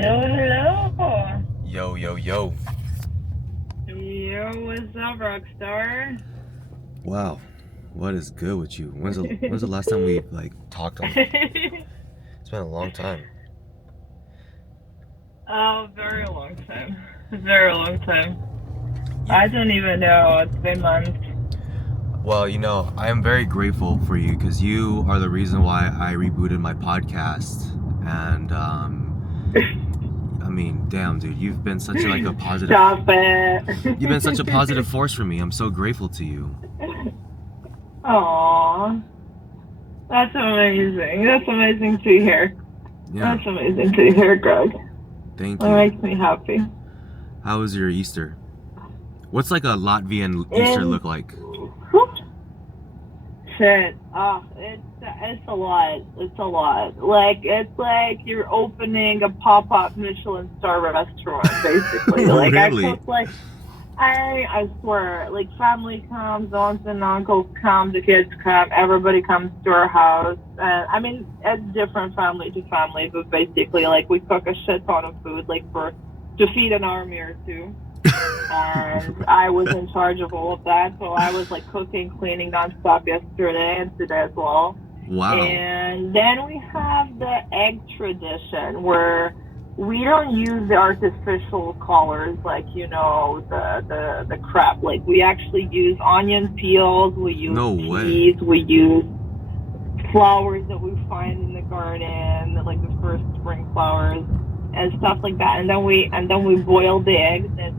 Hello, hello. Yo, yo, yo. Yo, what's up, Rockstar? Wow, what is good with you? When's the last time we talked on the phone? It's been a long time. Oh, very long time. Very long time. You, I don't even know. It's been months. well, I am very grateful for you because you are the reason why I rebooted my podcast. And I mean, damn, dude, you've been such a positive. Stop it. You've been such a positive force for me. I'm so grateful to you. Aww. That's amazing. That's amazing to hear. Yeah. That's amazing to hear, Greg. Thank That you. makes me happy. How was your Easter? What's like a Latvian Easter look like? Shit. It's a lot. It's a lot. It's like you're opening a pop-up Michelin star restaurant, basically. Really? I cook I swear, family comes, aunts and uncles come, the kids come, everybody comes to our house. And I mean, it's different family to family, but basically, we cook a shit ton of food, to feed an army or two. And I was in charge of all of that, so I was cooking, cleaning nonstop yesterday and today as well. Wow. And then we have the egg tradition where we don't use the artificial colors the crap. We actually use onion peels, we use No way. peas, we use flowers that we find in the garden, the first spring flowers and stuff like that. And then we boil the eggs and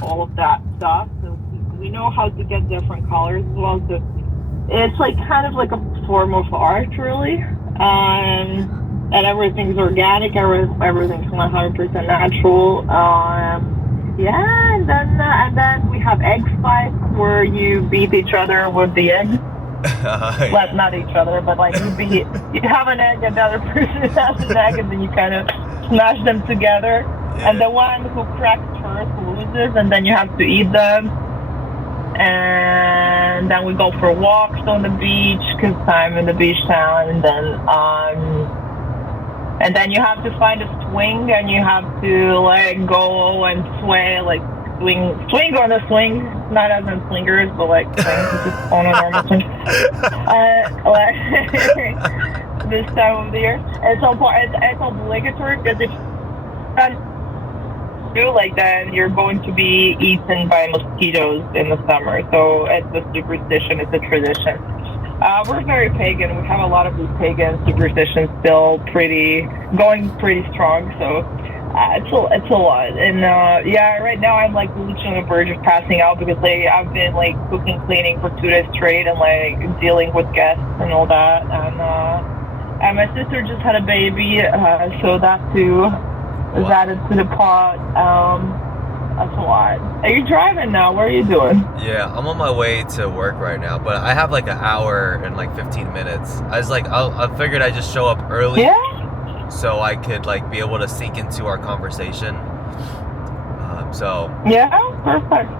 all of that stuff. So we know how to get different colors as well. So it's kind of like a form of art, really. And everything's organic. Everything's 100% natural. Yeah, and then we have egg spice where you beat each other with the egg. Well, not each other, but you have an egg, and the other person has an egg, and then you kind of smash them together. Yeah. And the one who cracks first loses, and then you have to eat them. And then we go for walks on the beach because I'm in the beach town, and then you have to find a swing, and you have to go and sway, swing on a swing, not as in slingers, but swing just on a normal swing. This time of the year, it's obligatory because if you do then you're going to be eaten by mosquitoes in the summer. So it's a superstition, it's a tradition. We're very pagan. We have a lot of these pagan superstitions still going pretty strong. So it's a lot. And right now I'm literally on the verge of passing out because I've been cooking, cleaning for 2 days straight and dealing with guests and all that. And my sister just had a baby, so that too was added to the pot. That's a lot. Are you driving now? What are you doing? Yeah, I'm on my way to work right now, but I have an hour and 15 minutes. I was I figured I'd just show up early. Yeah. So I could be able to sink into our conversation. Yeah, perfect.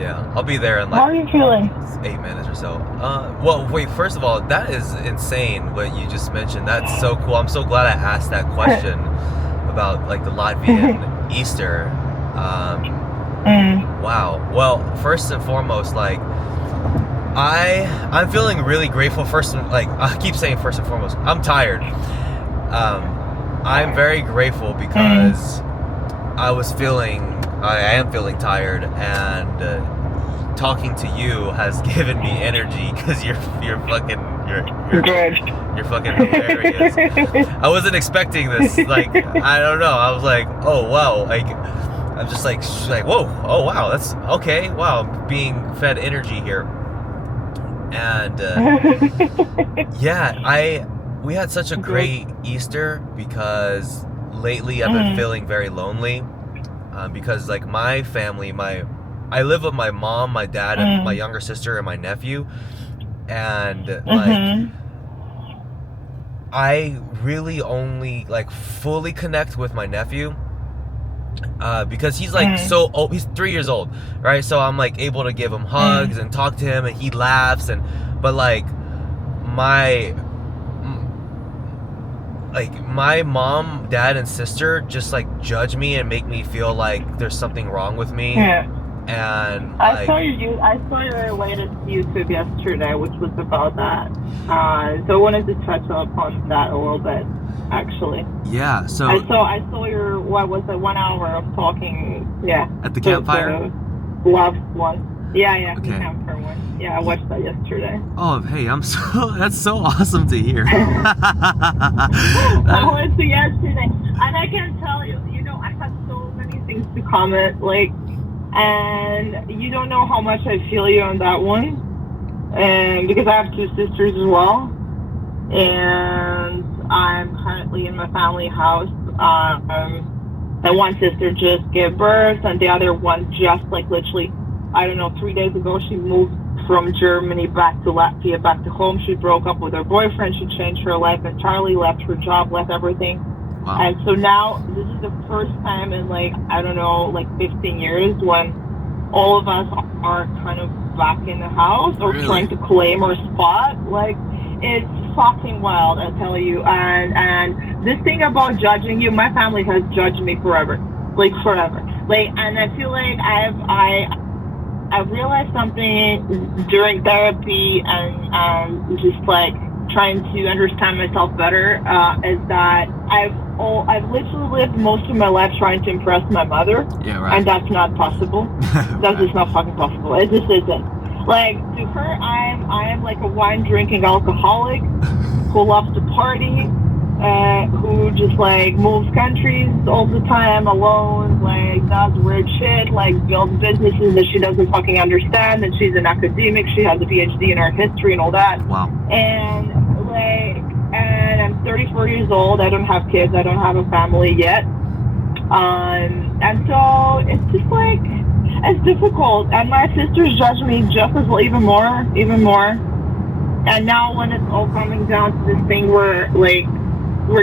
Yeah, I'll be there in How are you feeling? 8 minutes or so. Well, wait. First of all, that is insane what you just mentioned. That's so cool. I'm so glad I asked that question about the Latvian Easter. Wow. Well, first and foremost, I'm feeling really grateful. I keep saying first and foremost, I'm tired. I'm very grateful because I am feeling tired, and talking to you has given me energy because you're fucking hilarious. I wasn't expecting this. I don't know. I was oh wow. I'm just whoa. Oh wow. That's okay. Wow. I'm being fed energy here. And yeah, we had such a great Easter because lately I've been feeling very lonely. Because my family, I live with my mom, my dad, and my younger sister and my nephew, and I really only fully connect with my nephew because he's so old. He's 3 years old, right? So I'm able to give him hugs and talk to him, and he laughs, but my like my mom, dad, and sister just like judge me and make me feel like there's something wrong with me. Yeah. And I saw your latest YouTube yesterday, which was about that. So I wanted to touch upon that a little bit, actually. Yeah. So I saw your, what was it, 1 hour of talking? Yeah. At the campfire. The last one. Yeah. Okay. The campfire one. Yeah, I watched that yesterday. Oh, hey, that's so awesome to hear. I watched it yesterday, and I can tell you, I had so many things to comment, and you don't know how much I feel you on that one, and because I have two sisters as well, and I'm currently in my family house. And one sister just gave birth, and the other one just literally, I don't know, 3 days ago, she moved from Germany back to Latvia, back to home. She broke up with her boyfriend. She changed her life entirely, left her job, left everything. Wow. And so now this is the first time in 15 years when all of us are kind of back in the house or trying to claim our spot. It's fucking wild, I tell you. And this thing about judging you, my family has judged me forever. Forever. And I feel like I've realized something during therapy and just trying to understand myself better, is that I've literally lived most of my life trying to impress my mother. Yeah, right. And that's not possible. That's just not fucking possible. It just isn't. To her, I am like a wine drinking alcoholic who loves to party, who just moves countries all the time alone, does weird shit, builds businesses that she doesn't fucking understand, and she's an academic, she has a PhD in art history and all that. Wow. And I'm 34 years old, I don't have kids, I don't have a family yet. And so it's just it's difficult, and my sisters judge me just as well, even more. And now when it's all coming down to this thing where we're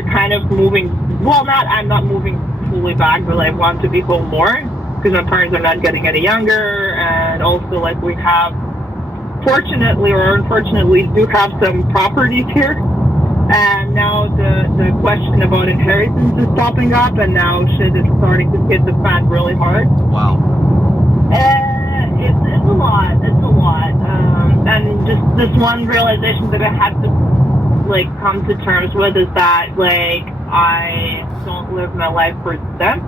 kind of moving, I'm not moving fully back, but I want to be home more because my parents are not getting any younger, and also we have, fortunately or unfortunately, do have some properties here. And now the question about inheritance is popping up, and now shit is starting to hit the fan really hard. Wow. It's a lot. And just this one realization that I had to come to terms with is that I don't live my life for them.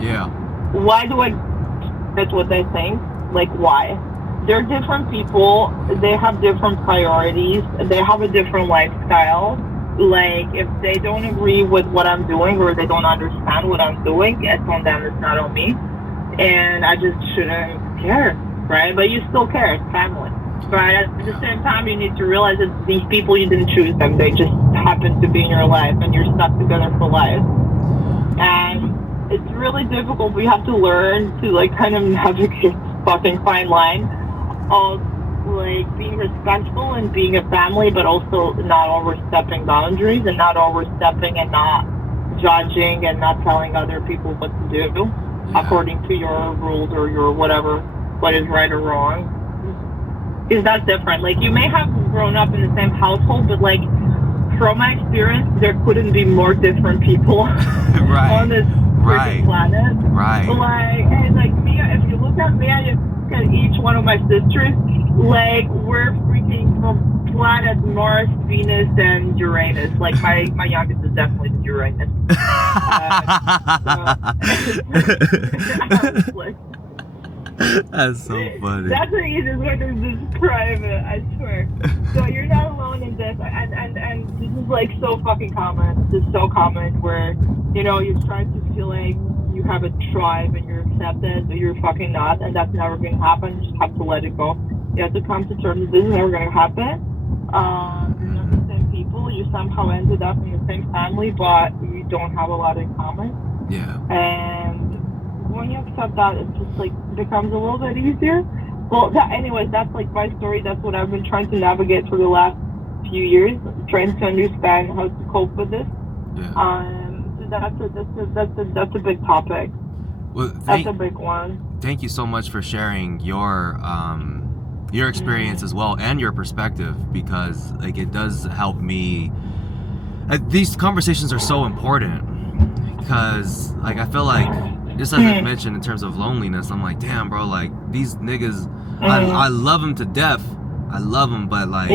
Yeah. Why do I? That's what they think. Why? They're different people. They have different priorities. They have a different lifestyle. If they don't agree with what I'm doing or they don't understand what I'm doing, it's on them. It's not on me. And I just shouldn't care, right? But you still care. It's family. But at the same time, you need to realize that these people, you didn't choose them. They just happen to be in your life, and you're stuck together for life. And it's really difficult. We have to learn to kind of navigate this fucking fine line of being respectful and being a family, but also not overstepping boundaries and not overstepping and not judging and not telling other people what to do according to your rules or your whatever, what is right or wrong. Because that's different. You may have grown up in the same household, but from my experience, there couldn't be more different people on this freaking planet. Right. And Mia, if you look at Mia, you look at each one of my sisters, we're freaking from planet Mars, Venus, and Uranus. My youngest is definitely Uranus. That's so funny. That's the easiest way to describe it, I swear. So you're not alone in this, and this is so fucking common. This is so common where, you're trying to feel like you have a tribe and you're accepted, but you're fucking not, and that's never gonna happen. You just have to let it go. You have to come to terms that this is never gonna happen. You're not the same people. You somehow ended up in the same family, but you don't have a lot in common. Yeah. And when you accept that, it just becomes a little bit easier. Well, anyways, that's my story. That's what I've been trying to navigate for the last few years, trying to understand how to cope with this. Yeah. So that's a big topic. Well, that's a big one. Thank you so much for sharing your experience as well and your perspective, because it does help me these conversations are so important because, like, I feel like, just as I mentioned in terms of loneliness, I'm like, damn, bro, like, these niggas, I love them to death. I love them, but, like,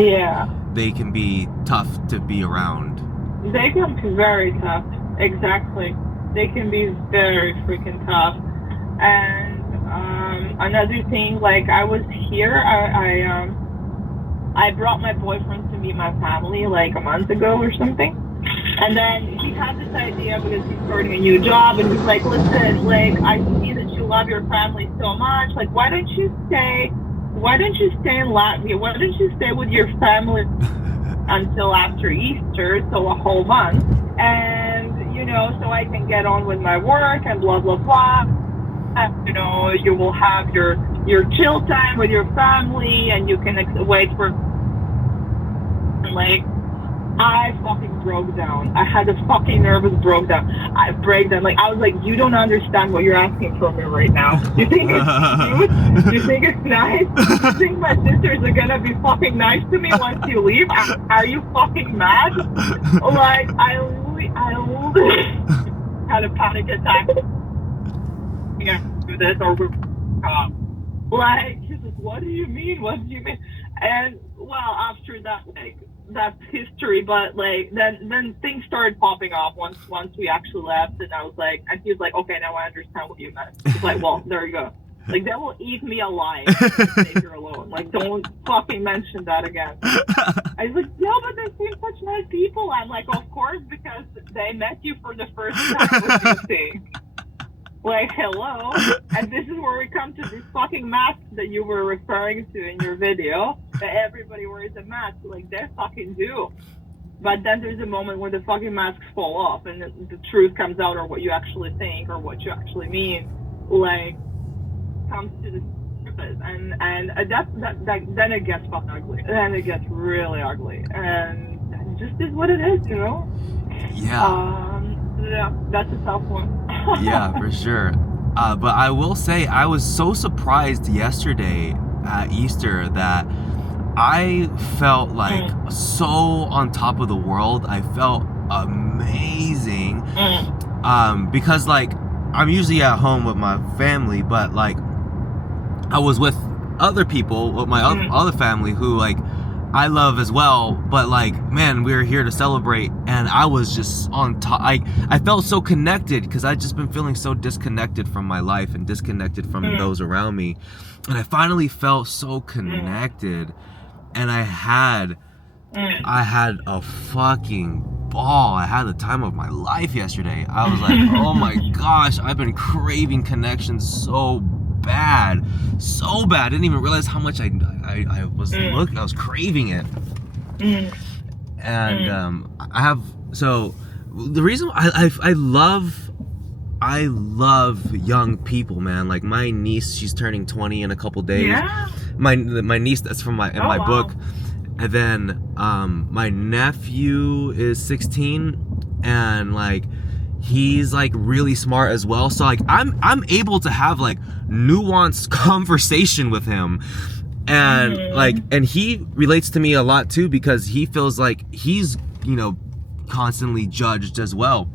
they can be tough to be around. They can be very tough. Exactly. They can be very freaking tough. And another thing, like, I was here, I brought my boyfriend to meet my family like a month ago or something. And then he had this idea because he's starting a new job, and he's like, listen, like, I see that you love your family so much. Like, why don't you stay in Latvia? Why don't you stay with your family until after Easter, so a whole month? And, you know, so I can get on with my work and blah, blah, blah. And, you know, you will have your chill time with your family, and you can wait for, like, I fucking broke down. I had a fucking nervous breakdown. Like, I was like, you don't understand what you're asking from me right now. You think it's cute? You think it's nice? You think my sisters are gonna be fucking nice to me once you leave? Are you fucking mad? Like, I had a panic attack. Yeah, do this or like, he's like, what do you mean? What do you mean? And well, after that, like, that's history. But like, then things started popping off once we actually left, and I was like, and he's like, okay, now I understand what you meant. It's like, well, there you go. Like, they will eat me alive if I stay here alone. Like, don't fucking mention that again. I was like, no, but they seem such nice people. I'm like, of course, because they met you for the first time. What do you think? Like, hello. And this is where we come to this fucking mask that you were referring to in your video, that everybody wears a mask. Like, they fucking do. But then there's a moment where the fucking masks fall off and the truth comes out, or what you actually think or what you actually mean, like, comes to the surface. And that then it gets fucking ugly. Then it gets really ugly. And it just is what it is, you know? Yeah. Yeah, that's a tough one. Yeah, for sure. But I will say, I was so surprised yesterday at Easter that I felt like so on top of the world. I felt amazing. Because, like, I'm usually at home with my family, but, like, I was with other people, with my other family who, like, I love as well, but, like, man, we were here to celebrate, and I was just on top. I felt so connected because I'd just been feeling so disconnected from my life and disconnected from those around me, and I finally felt so connected, and I had a fucking ball. I had the time of my life yesterday. I was like, oh my gosh, I've been craving connection so bad. I didn't even realize how much I was craving it. And I have, so the reason I love young people, man. Like, my niece, she's turning 20 in a couple days. Yeah. My niece, that's from my book. And then my nephew is 16, and, like, he's, like, really smart as well. So, like, I'm able to have, like, nuanced conversation with him, and like, and he relates to me a lot too, because he feels like he's, you know, constantly judged as well,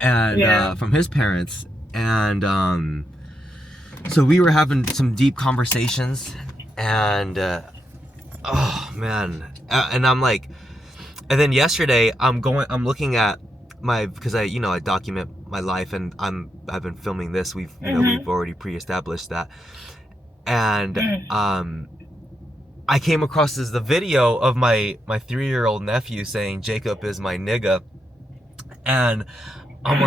and from his parents. And so we were having some deep conversations, and oh man, and I'm like, and then yesterday I'm looking at because I document my life, and I've been filming this. We've already pre-established that, and I came across the video of my 3-year-old nephew saying Jacob is my nigga, and I'm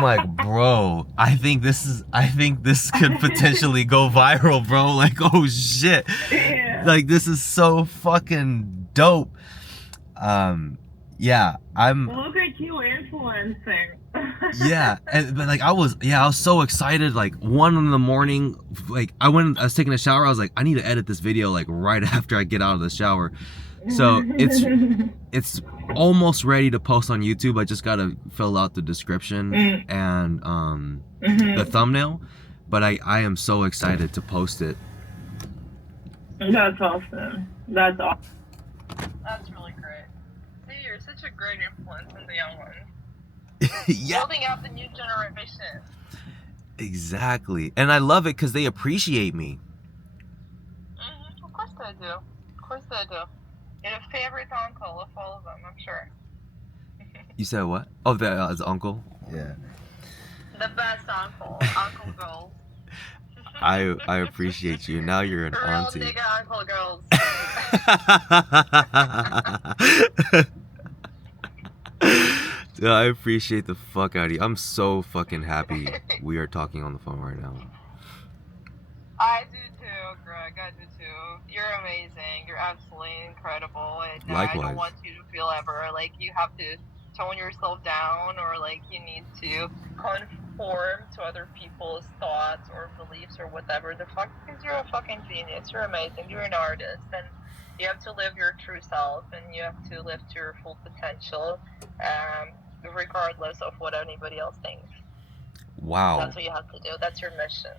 like, bro, I think this could potentially go viral, bro. Like, oh shit, like, this is so fucking dope. Yeah, look at you influencing. Yeah, but like, I was so excited. Like, 1 a.m, like, I was taking a shower. I was like, I need to edit this video, like, right after I get out of the shower. So it's almost ready to post on YouTube. I just gotta fill out the description and the thumbnail. But I am so excited to post it. That's awesome. That's awesome. That's really great. See, you're such a great influence on the young ones. Yeah. Building out the new generation. Exactly. And I love it because they appreciate me. Of course they do. Of course they do. You're a favorite uncle of all of them, I'm sure. You said what? Oh, his uncle? Yeah. The best uncle. Uncle girls. I appreciate you. Now you're an Real auntie. nigga uncle girls. Dude, I appreciate the fuck out of you. I'm so fucking happy we are talking on the phone right now. I do too, Greg. I do too. You're amazing. You're absolutely incredible. And I don't Likewise. want you to feel ever like you have to tone yourself down or like you need to conform to other people's thoughts or beliefs or whatever the fuck, because you're a fucking genius. You're amazing. You're an artist. And you have to live your true self and you have to live to your full potential, regardless of what anybody else thinks. Wow. That's what you have to do. That's your mission.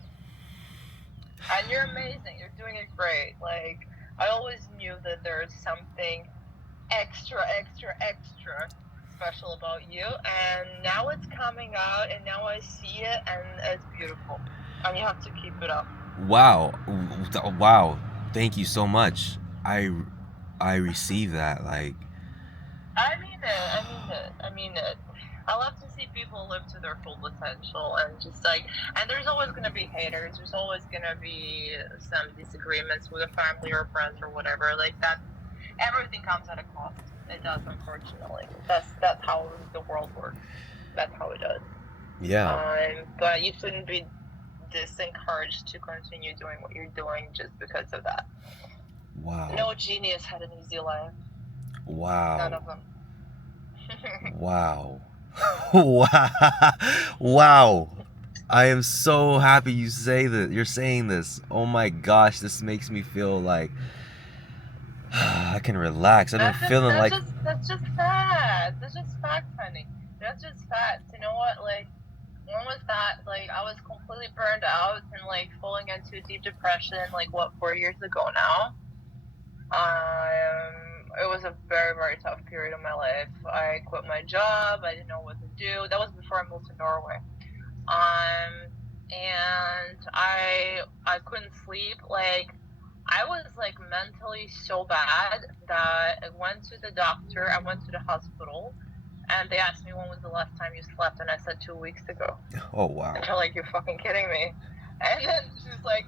And you're amazing. You're doing it great. Like, I always knew that there's something extra special about you. And now it's coming out, and now I see it, and it's beautiful. And you have to keep it up. Wow. Wow. Thank you so much. I receive that. Like, I mean it. I love to see people live to their full potential and just like, and there's always going to be haters. There's always going to be some disagreements with a family or friends or whatever. Like that, everything comes at a cost. It does, unfortunately. That's how the world works. That's how it does. yeah. But you shouldn't be disencouraged to continue doing what you're doing just because of that. Wow. No genius had an easy life. Wow. None of them. Wow. Wow. I am so happy you say that. You're saying this. Oh my gosh, this makes me feel like I can relax. I've been feeling like that's just facts. That's just facts, honey. That's just facts. You know what? Like, when was that? Like, I was completely burned out and like falling into deep depression. Like, what, 4 years ago now? It was a very, very tough period of my life. I quit my job. I didn't know what to do. That was before I moved to Norway. And I couldn't sleep. Like, I was like mentally so bad that I went to the doctor. I went to the hospital, and they asked me when was the last time you slept, and I said 2 weeks ago. Oh wow. And they're like, you're fucking kidding me. And then she's like,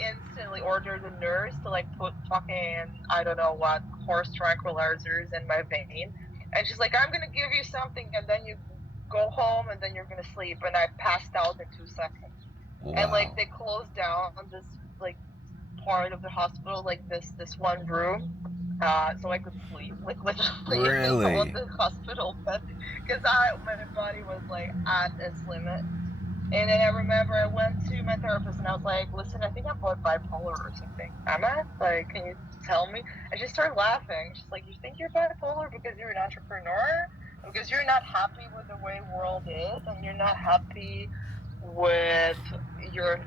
instantly ordered the nurse to like put fucking, I don't know what, horse tranquilizers in my vein. And she's like, I'm gonna give you something and then you go home and then you're gonna sleep. And I passed out in 2 seconds. Wow. And like they closed down this like part of the hospital, like this one room, so I could sleep, like literally Really? on the hospital bed, because my body was like at its limit. And then I remember I went to my therapist and I was like, listen, I think I'm bipolar or something. Am I? Like, can you tell me? And she started laughing. She's like, you think you're bipolar because you're an entrepreneur? Because you're not happy with the way the world is and you're not happy with your,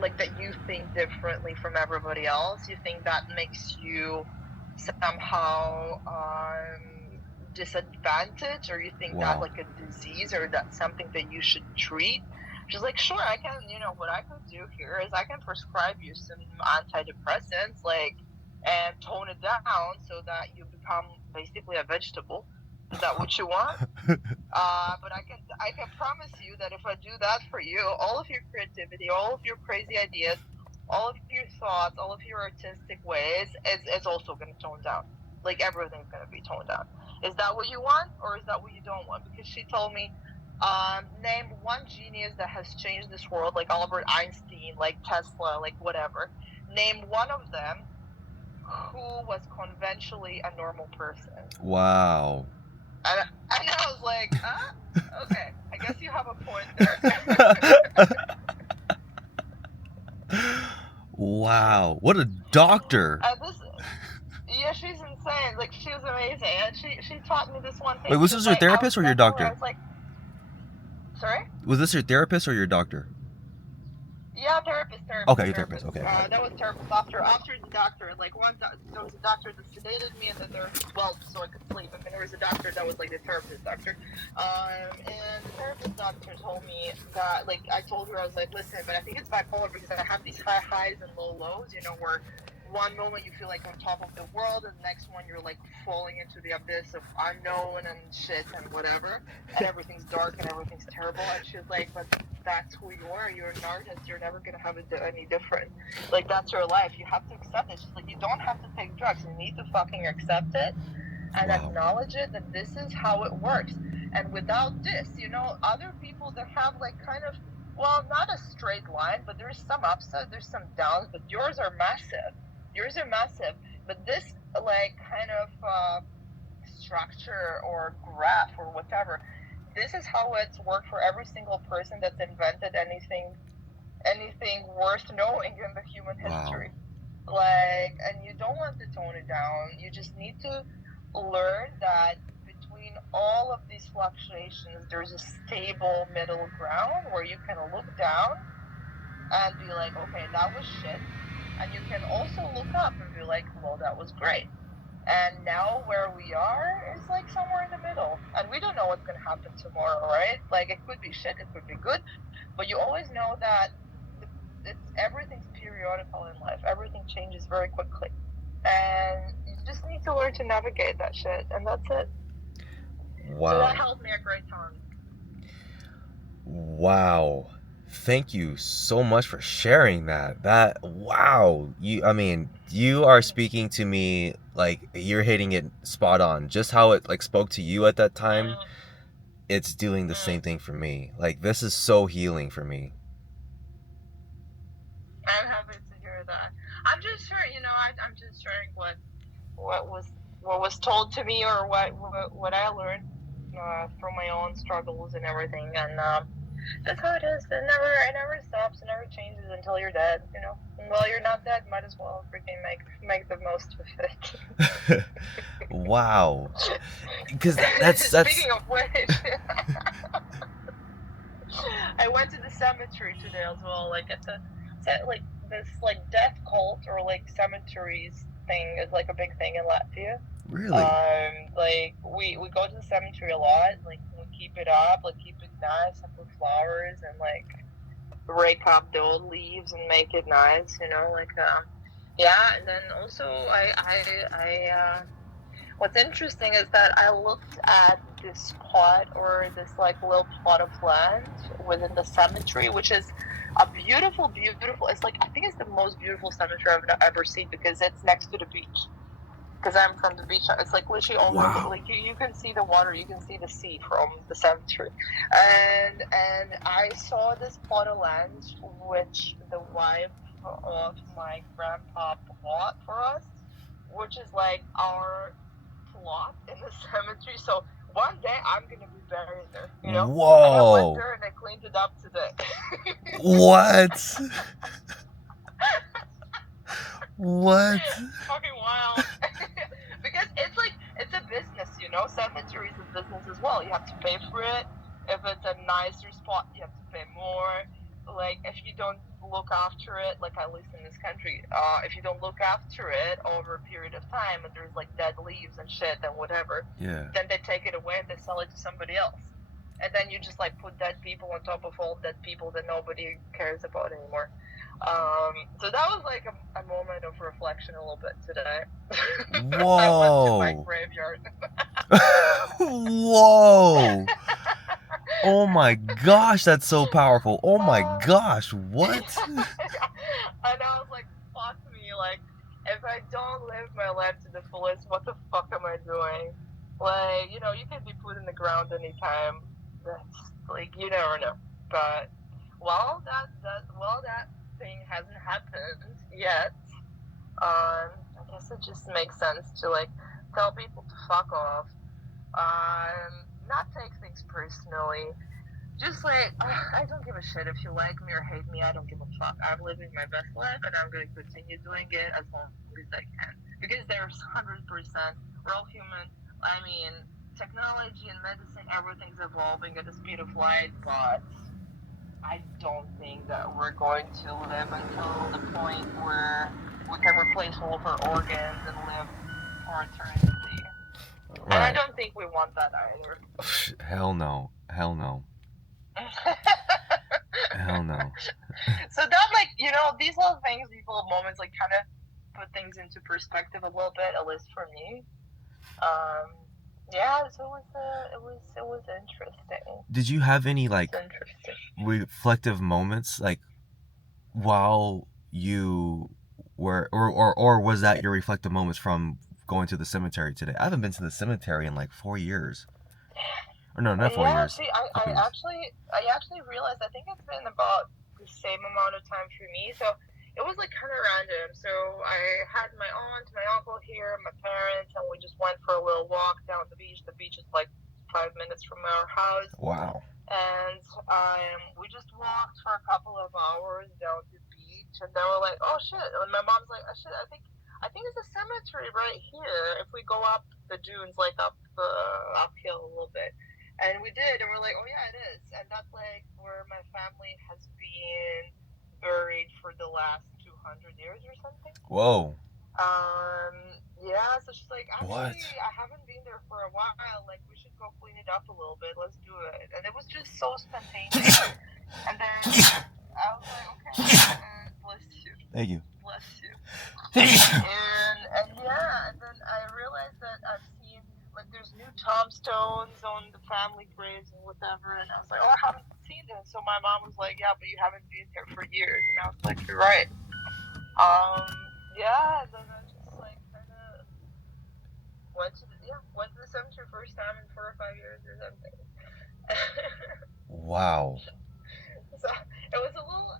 like that you think differently from everybody else. You think that makes you somehow disadvantaged, or you think that like a disease or that's something that you should treat. She's like, sure, I can, what I could do here is I can prescribe you some antidepressants, like, and tone it down so that you become basically a vegetable. Is that what you want? But I can promise you that if I do that for you, all of your creativity, all of your crazy ideas, all of your thoughts, all of your artistic ways, it's also going to tone down. Like, everything's going to be toned down. Is that what you want, or is that what you don't want? Because she told me, name one genius that has changed this world, like Albert Einstein, like Tesla, like whatever. Name one of them who was conventionally a normal person. Wow. And I was like, huh? Okay, I guess you have a point there. Wow. What a doctor. Yeah, she's insane. Like, she was amazing. And she taught me this one thing. Wait, was this your therapist or your doctor? I was like, sorry? Was this your therapist or your doctor? Yeah, therapist, Okay, therapist, you're therapist. therapist. Okay, okay. That was therapist after the doctor. Like there was a doctor that sedated me, and then so I could sleep. And then there was a doctor that was like the therapist doctor. And the therapist doctor told me that, like, I told her, I was like, listen, but I think it's bipolar because I have these high highs and low lows. You know, where one moment you feel like on top of the world, and the next one you're like falling into the abyss of unknown and shit and whatever, and everything's dark and everything's terrible. And she's like, but that's who you are. You're an artist. You're never gonna have it any different. Like, that's your life. You have to accept it. She's like, you don't have to take drugs. You need to fucking accept it and Wow. acknowledge it, that this is how it works. And without this, other people that have like kind of, well, not a straight line, but there's some upside, there's some downs, but yours are massive. Yours are massive. But this, like, kind of structure or graph or whatever, this is how it's worked for every single person that's invented anything worth knowing in the human history. Like, and you don't want to tone it down. You just need to learn that between all of these fluctuations, there's a stable middle ground where you can look down and be like, okay, that was shit. And you can also look up and be like, well, that was great. And now where we are is like somewhere in the middle. And we don't know what's going to happen tomorrow, right? Like, it could be shit, it could be good. But you always know that everything's periodical in life. Everything changes very quickly. And you just need to learn to navigate that shit. And that's it. Wow. So that helped me a great ton. Wow. Thank you so much for sharing that. Wow. You are speaking to me like you're hitting it spot on. Just how it like spoke to you at that time, it's doing the same thing for me. Like, this is so healing for me. I'm happy to hear that. I'm just sharing, I'm just sharing what was told to me, or what I learned from my own struggles and everything. And that's how it is. It never stops. It never changes until you're dead. And while you're not dead, might as well freaking make the most of it. Wow. Because that's Speaking of which, I went to the cemetery today as well. Like, like this like death cult or like cemeteries thing is like a big thing in Latvia. really. Like, we go to the cemetery a lot. Like, we keep it up, like keep it nice and put flowers and like rake up the old leaves and make it nice. Like, yeah. And then also what's interesting is that I looked at this plot, or this like little plot of land within the cemetery, which is a beautiful, beautiful. It's like, I think it's the most beautiful cemetery I've ever seen, because it's next to the beach. Because I'm from the beach, it's like literally only like you can see the water, you can see the sea from the cemetery, and I saw this plot of land which the wife of my grandpa bought for us, which is like our plot in the cemetery. So one day I'm gonna be buried there. Whoa. And I went there and I cleaned it up today. What? What? It's fucking wild. Because it's a business, Cemeteries is business as well. You have to pay for it. If it's a nicer spot, you have to pay more. Like, if you don't look after it, like at least in this country, if you don't look after it over a period of time, and there's like dead leaves and shit and whatever, Yeah. then they take it away and they sell it to somebody else. And then you just like put dead people on top of all dead people that nobody cares about anymore. So that was like a moment of reflection a little bit today. Whoa. I went to my graveyard. Whoa. Oh my gosh, that's so powerful. Oh my gosh, what? And I was like, fuck me, like, if I don't live my life to the fullest, what the fuck am I doing? Like, you can be put in the ground anytime. That's like, you never know. But that thing hasn't happened yet. I guess it just makes sense to like tell people to fuck off. Not take things personally. Just like, I don't give a shit if you like me or hate me. I don't give a fuck. I'm living my best life, and I'm going to continue doing it as long as I can. Because there's 100%. We're all human. I mean, technology and medicine, everything's evolving at the speed of light, but I don't think that we're going to live until the point where we can replace all of our organs and live for eternity. And I Right. don't think we want that either. Hell no. Hell no. Hell no. So that, like, these little things, these little moments, like, kind of put things into perspective a little bit, at least for me. Um, yeah, so it was interesting. Did you have any It's like interesting. reflective moments like while you were or was that your reflective moments from going to the cemetery today? I haven't been to the cemetery in like 4 years. Or no, not 4 Yeah, years. see, A couple years. I actually realized, I think it's been about the same amount of time for me. So it was like kind of random. So I had my aunt, my uncle here, my parents, and we just went for a little walk down the beach. The beach is like 5 minutes from our house, Wow. and we just walked for a couple of hours down the beach, and then we're like, oh shit! And my mom's like, oh shit, I think it's a cemetery right here. If we go up the dunes, like up uphill a little bit. And we did, and we're like, oh yeah, it is. And that's like where my family has been buried for the last 200 years or something. Whoa. Um, yeah, so she's like, What? actually, I haven't been there for a while. Like, we should go clean it up a little bit. Let's do it. And it was just so spontaneous. And then I was like, okay, bless you, Thank you. bless you. And yeah, and then I realized that I've seen, like, there's new tombstones on the family graves and whatever, and I was like, oh, I haven't seen them. So my mom was like, yeah, but you haven't been here for years, and I was like, you're right. Yeah, and then I just like kind of went to the cemetery first time in 4 or 5 years or something. Wow. So it was a little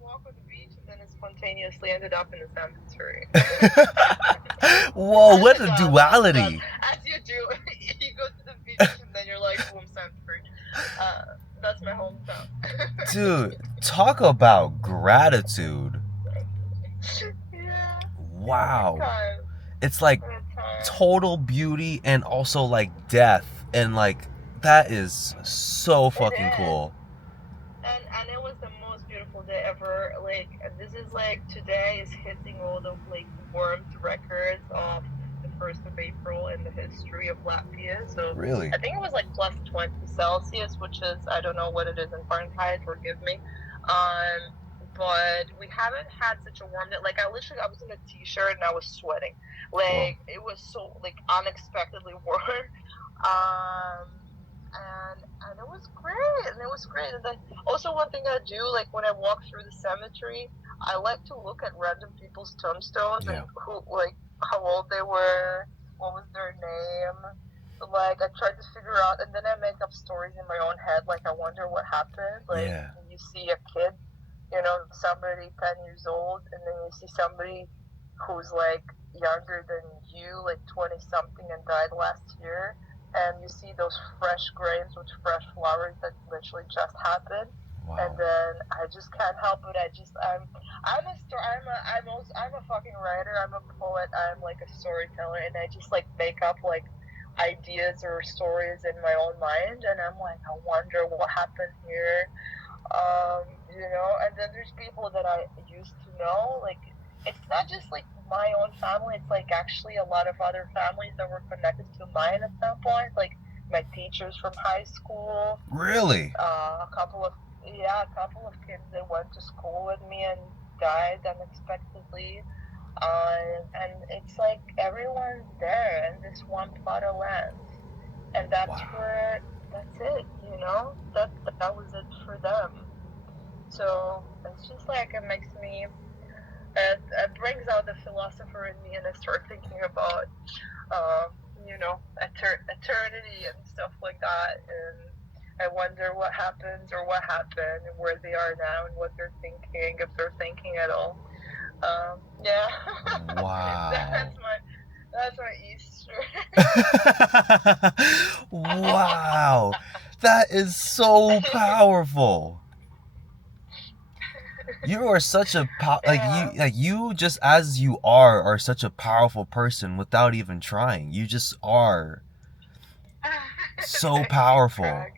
walk on the beach, and then it spontaneously ended up in the cemetery. Whoa, As what it a does, as it does, duality. as you do. You go to the beach, and then you're like, boom, cemetery. That's my hometown. Dude, talk about gratitude. Yeah, good Wow. time, It's like good time. total beauty and also like death and like that is so It fucking is. cool. And it was the most beautiful day ever. Like, this is like, today is hitting all the like warmth records of the 1st of April in the history of Latvia. So Really? I think it was like plus 20 Celsius, which is, I don't know what it is in Fahrenheit, forgive me. But we haven't had such a warm day. Like, I was in a t-shirt and I was sweating. Whoa. Like, it was so like unexpectedly warm. Um, and it was great, and it was great. And then also, one thing I do, like, when I walk through the cemetery, I like to look at random people's tombstones and Yeah. who, like, how old they were, what was their name. Like, I try to figure out, and then I make up stories in my own head. Like, I wonder what happened. Like, Yeah. you see a kid, somebody 10 years old, and then you see somebody who's like younger than you, like 20 something, and died last year, and you see those fresh graves with fresh flowers that literally just happened. And Wow. then I just can't help it. I'm a fucking writer. I'm a poet. I'm like a storyteller, and I just like make up like ideas or stories in my own mind. And I'm like, I wonder what happened here. And then there's people that I used to know. Like, it's not just like my own family, it's like actually a lot of other families that were connected to mine at some point, like my teachers from high school, Really? a couple of kids that went to school with me and died unexpectedly. And it's like everyone's there in this one plot of land, and Wow. that's it, that was it for them. So it's just like, it brings out the philosopher in me, and I start thinking about, eternity and stuff like that. And I wonder what happens or what happened and where they are now and what they're thinking, if they're thinking at all. Yeah, Wow. that's my Easter. Wow. That is so powerful. You are such a Yeah. like you just as you are such a powerful person without even trying. You just are so Thank you, powerful. Craig.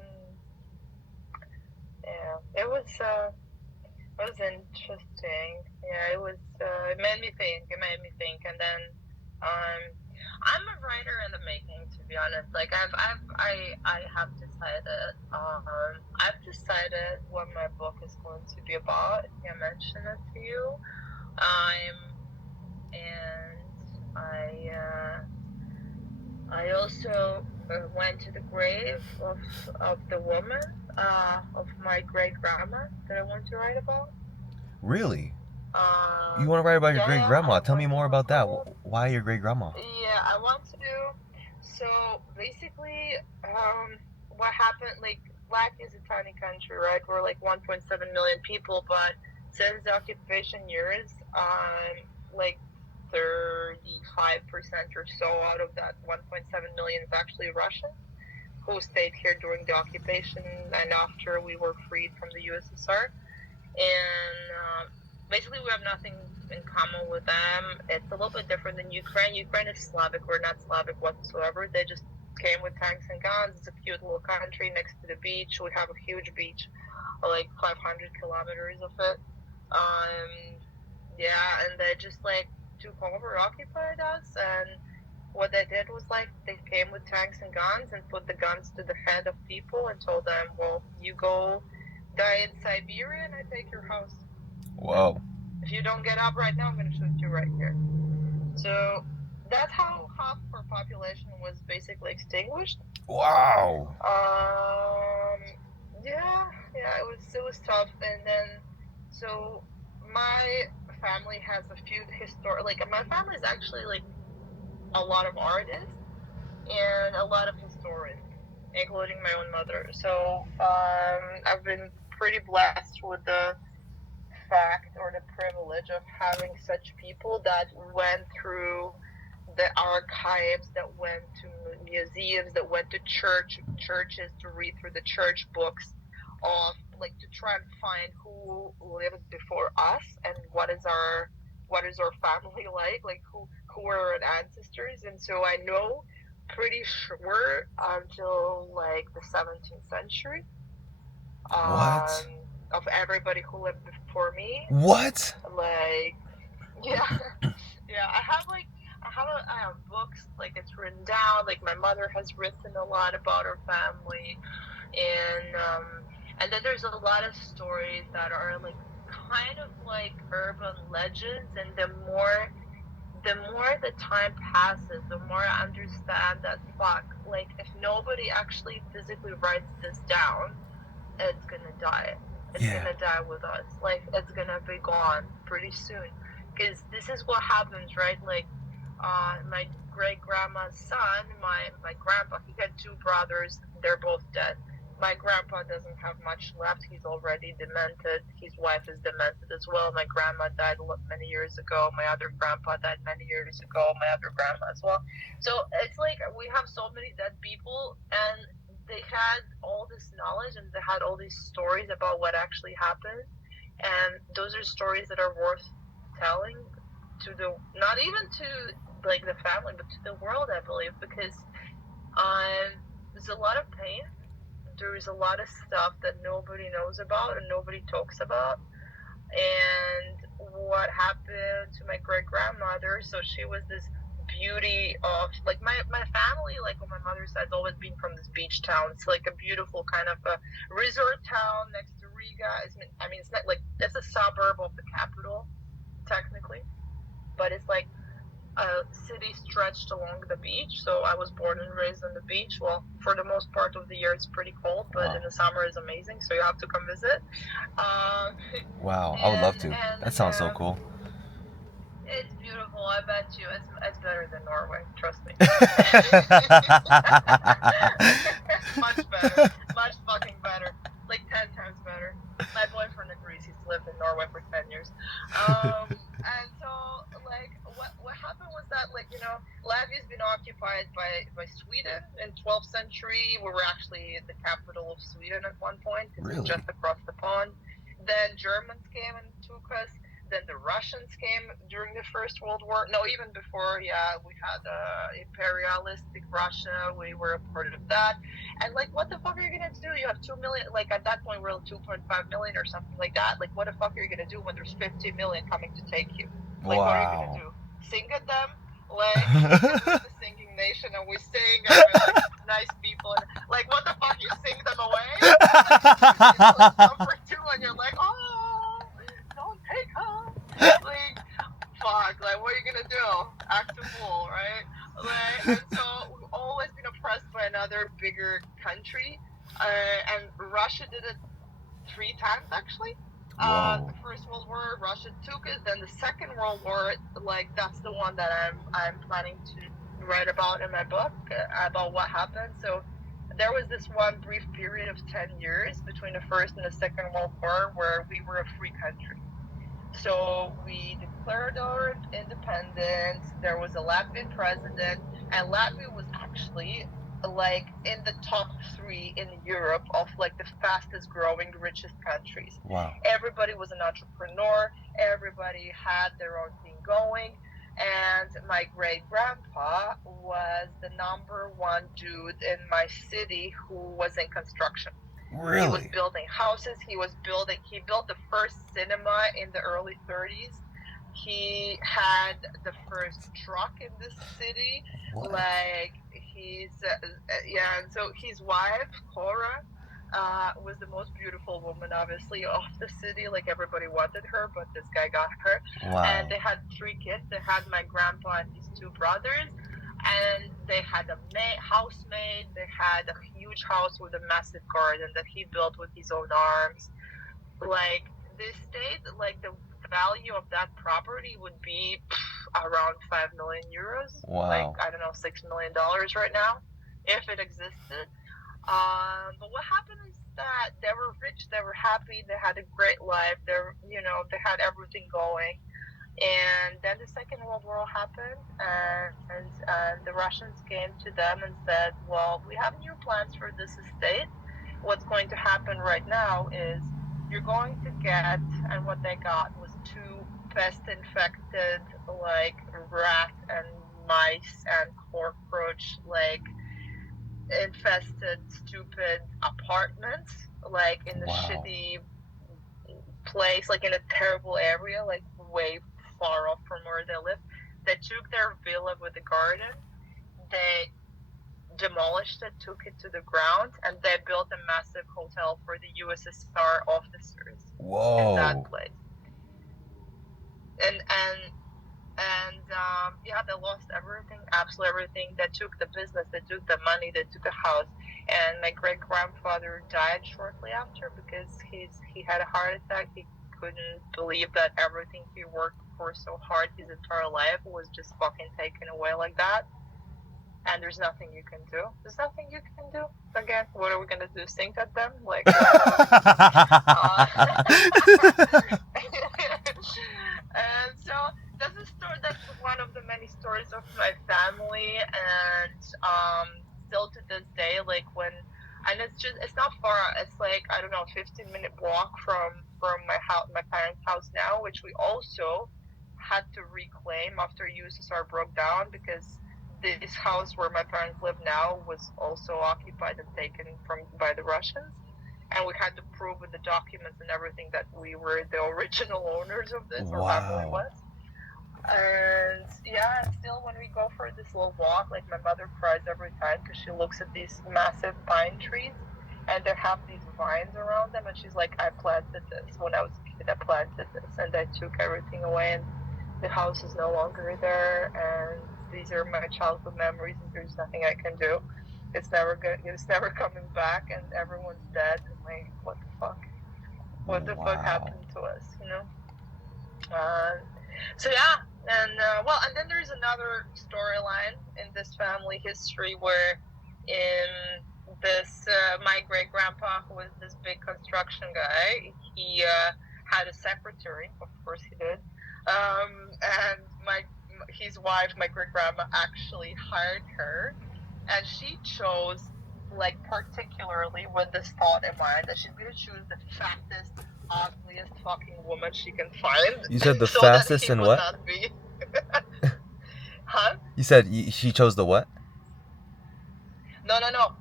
Mm. it was interesting. Yeah, it was. It made me think. It made me think, and then, um, I'm a writer in the making. To be honest, like I have decided. I've decided what my book is going to be about. I think I mentioned it to you. And I also went to the grave of the woman of my great grandma that I want to write about. Really? You want to write about your great grandma? Tell me more about that. Why your great grandma? Yeah, I want to do. So basically, what happened? Like, Latvia is a tiny country, right? We're like 1.7 million people, but since the occupation years, like 35% or so out of that 1.7 million is actually Russians who stayed here during the occupation and after we were freed from the USSR. And basically, we have nothing in common with them. It's a little bit different than Ukraine. Ukraine is Slavic. We're not Slavic whatsoever. They just came with tanks and guns. It's a cute little country next to the beach. We have a huge beach, like 500 kilometers of it. Yeah, and they just like took over, occupied us, and what they did was like they came with tanks and guns and put the guns to the head of people and told them, "Well, you go die in Siberia, and I take your house. Whoa. If you don't get up right now, I'm going to shoot you right here." So that's how half of our population was basically extinguished. Wow. Yeah, it was tough, and then so my family has a few like my family is actually like a lot of artists and a lot of historians, including my own mother. So I've been pretty blessed with the fact or the privilege of having such people that went through the archives, that went to museums, that went to churches to read through the church books, of like to try and find who lived before us and what is our family like who are our ancestors. And so I know pretty sure until like the 17th century What? of everybody who lived before me. What? Like, yeah, yeah. I have books, like it's written down. Like my mother has written a lot about her family, and then there's a lot of stories that are like kind of like urban legends, and the more the time passes, the more I understand that fuck, like if nobody actually physically writes this down, it's gonna die. It's gonna die with us. Like it's gonna be gone pretty soon. Because this is what happens, right? Like, my great grandma's son, my grandpa, he had two brothers. They're both dead. My grandpa doesn't have much left. He's already demented. His wife is demented as well. My grandma died many years ago. My other grandpa died many years ago. My other grandma as well. So it's like we have so many dead people, and they had all this knowledge and they had all these stories about what actually happened. And those are stories that are worth telling to the, not even to like the family, but to the world, I believe, because there's a lot of pain. There's a lot of stuff that nobody knows about and nobody talks about. And what happened to my great grandmother? So she was this beauty of like my family, like on my mother's side, has always been from this beach town. It's like a beautiful kind of a resort town next to Riga. I mean, it's not like it's a suburb of the capital technically, but it's like a city stretched along the beach. So I was born and raised on the beach. Well, for the most part of the year, it's pretty cold, but in the summer, it's amazing. So you have to come visit. Wow, I would love to. That sounds so cool. It's beautiful. I bet you it's better than Norway. Trust me. Much better. Much fucking better. Like 10 times better. My boyfriend agrees. He's lived in Norway for 10 years. And so, like, what happened was that, like, Latvia's been occupied by Sweden in 12th century. We were actually the capital of Sweden at one point. It's just across the pond. Then Germans came and took us. then the Russians came during the First World War. No, even before, yeah, we had imperialistic Russia. We were a part of that. And like, what the fuck are you gonna do? You have 2 million. Like at that point, we're 2.5 million or something like that. Like, what the fuck are you gonna do when there's 50 million coming to take you? Like, what are you gonna do? Sing at them? Like, we're the singing nation, and we sing, and we're like nice people, and like, what the fuck? You sing them away? It's like number two, and you're like, oh, don't take us. Like, fuck. Like, what are you gonna do? Act a fool, right? Like, and so we've always been oppressed by another bigger country, and Russia did it 3 times actually. The First World War, Russia took it. Then the Second World War, like that's the one that I'm planning to write about in my book about what happened. So there was this one brief period of 10 years between the First and the Second World War where we were a free country. So we declared our independence. There was a Latvian president, and Latvia was actually like in the top 3 in Europe of like the fastest growing, richest countries. Wow. Everybody was an entrepreneur. Everybody had their own thing going. And my great grandpa was the #1 dude in my city who was in construction. Really? He was building houses. He built the first cinema in the early 30s. He had the first truck in this city. What? Like he's and so his wife Cora was the most beautiful woman, obviously, of the city. Like everybody wanted her, but this guy got her. Wow. And they had 3 kids. They had my grandpa and his 2 brothers. And they had a housemaid. They had a huge house with a massive garden that he built with his own arms. Like this state, like the value of that property would be around 5 million euros. Wow. Like I don't know, $6 million right now, if it existed. But what happened is that they were rich, they were happy, they had a great life. They had everything going. And then the Second World War happened, and the Russians came to them and said, well, we have new plans for this estate. What's going to happen right now is you're going to get, and what they got was 2 pest-infected, like rat and mice and cockroach, like infested, stupid apartments, like in a shitty place, like in a terrible area, like way far off from where they live. They took their villa with a garden, they demolished it, took it to the ground, and they built a massive hotel for the USSR officers in that place. And they lost everything, absolutely everything. They took the business, they took the money, they took the house. And my great grandfather died shortly after because he had a heart attack. He couldn't believe that everything he worked for so hard his entire life was just fucking taken away like that. And there's nothing you can do. There's nothing you can do. Again, what are we gonna do? Sing at them? Like, and so that's a story. That's one of the many stories of my family, and still to this day, like it's not far. It's like, I don't know, 15-minute walk from my house, my parents' house now, which we also had to reclaim after USSR broke down, because this house where my parents live now was also occupied and taken by the Russians. And we had to prove with the documents and everything that we were the original owners of this, or whoever it was. And yeah, still when we go for this little walk, like my mother cries every time because she looks at these massive pine trees and they have these vines around them, and she's like, I planted this when I was a kid. I planted this, and I took everything away, and the house is no longer there, and these are my childhood memories, and there's nothing I can do. It's never good. It's never coming back, and everyone's dead. And like, what the fuck? What the fuck happened to us? You know. So yeah, and and then there's another storyline in this family history where, in this, my great grandpa, who was this big construction guy, he had a secretary. Of course, he did. And his wife, my great grandma, actually hired her. And she chose, like, particularly with this thought in mind, that she's going to choose the fattest, ugliest fucking woman she can find, You said the so that fastest he and would what? not be. Huh? You said she chose the what? No, no, no.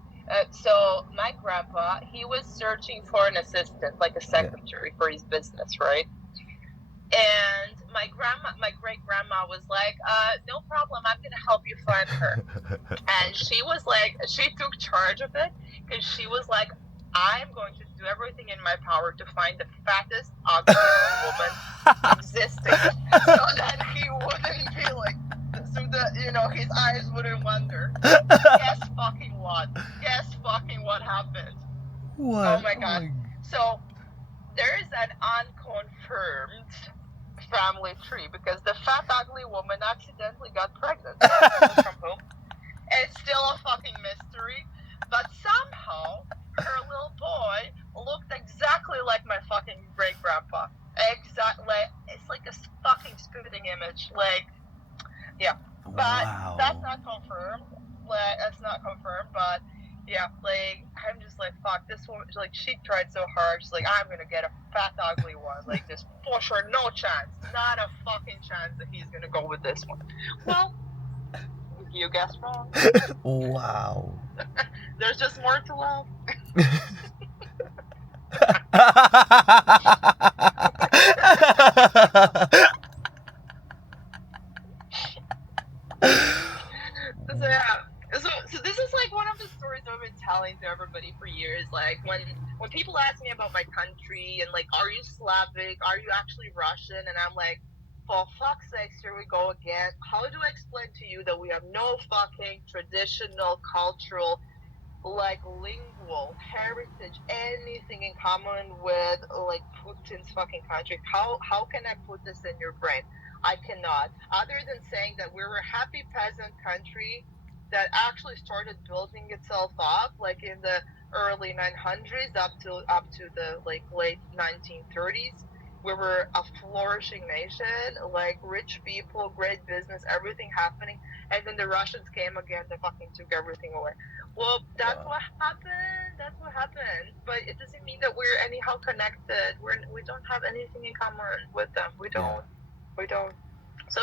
So my grandpa, he was searching for an assistant, like a Yeah. secretary for his business, right? And my great grandma was like, no problem, I'm gonna help you find her. And she was like, she took charge of it because she was like, I'm going to do everything in my power to find the fattest, ugliest woman existing, so that he wouldn't be like, so that his eyes wouldn't wander. Guess fucking what? Guess fucking what happened? Oh What? my god! So there's an unconfirmed family tree because the fat ugly woman accidentally got pregnant from whom? It's still a fucking mystery. But somehow her little boy looked exactly like my fucking great grandpa. Exactly. It's like a fucking spitting image. Like, yeah. But Wow. that's not confirmed. Like, that's not confirmed. But yeah, like I'm just like, fuck this woman. Like she tried so hard. She's like, I'm gonna get a fat ugly one. Like this for sure, no chance, not a fucking chance that he's gonna go with this one. Well, you guessed wrong. Wow. There's just more to love. So yeah. So this is like one of the stories I've been telling to everybody for years. Like when people ask me about my country and like, are you Slavic? Are you actually Russian? And I'm like, for fuck's sake, here we go again. How do I explain to you that we have no fucking traditional, cultural, like lingual heritage, anything in common with like Putin's fucking country? How can I put this in your brain? I cannot. Other than saying that we're a happy peasant country that actually started building itself up like in the early 900s up to the like late 1930s. We were a flourishing nation, like rich people, great business, everything happening, and then the Russians came again. They fucking took everything away. Well, that's what happened. That's what happened. But it doesn't mean that we're anyhow connected. We don't have anything in common with them. We don't. Yeah. We don't. So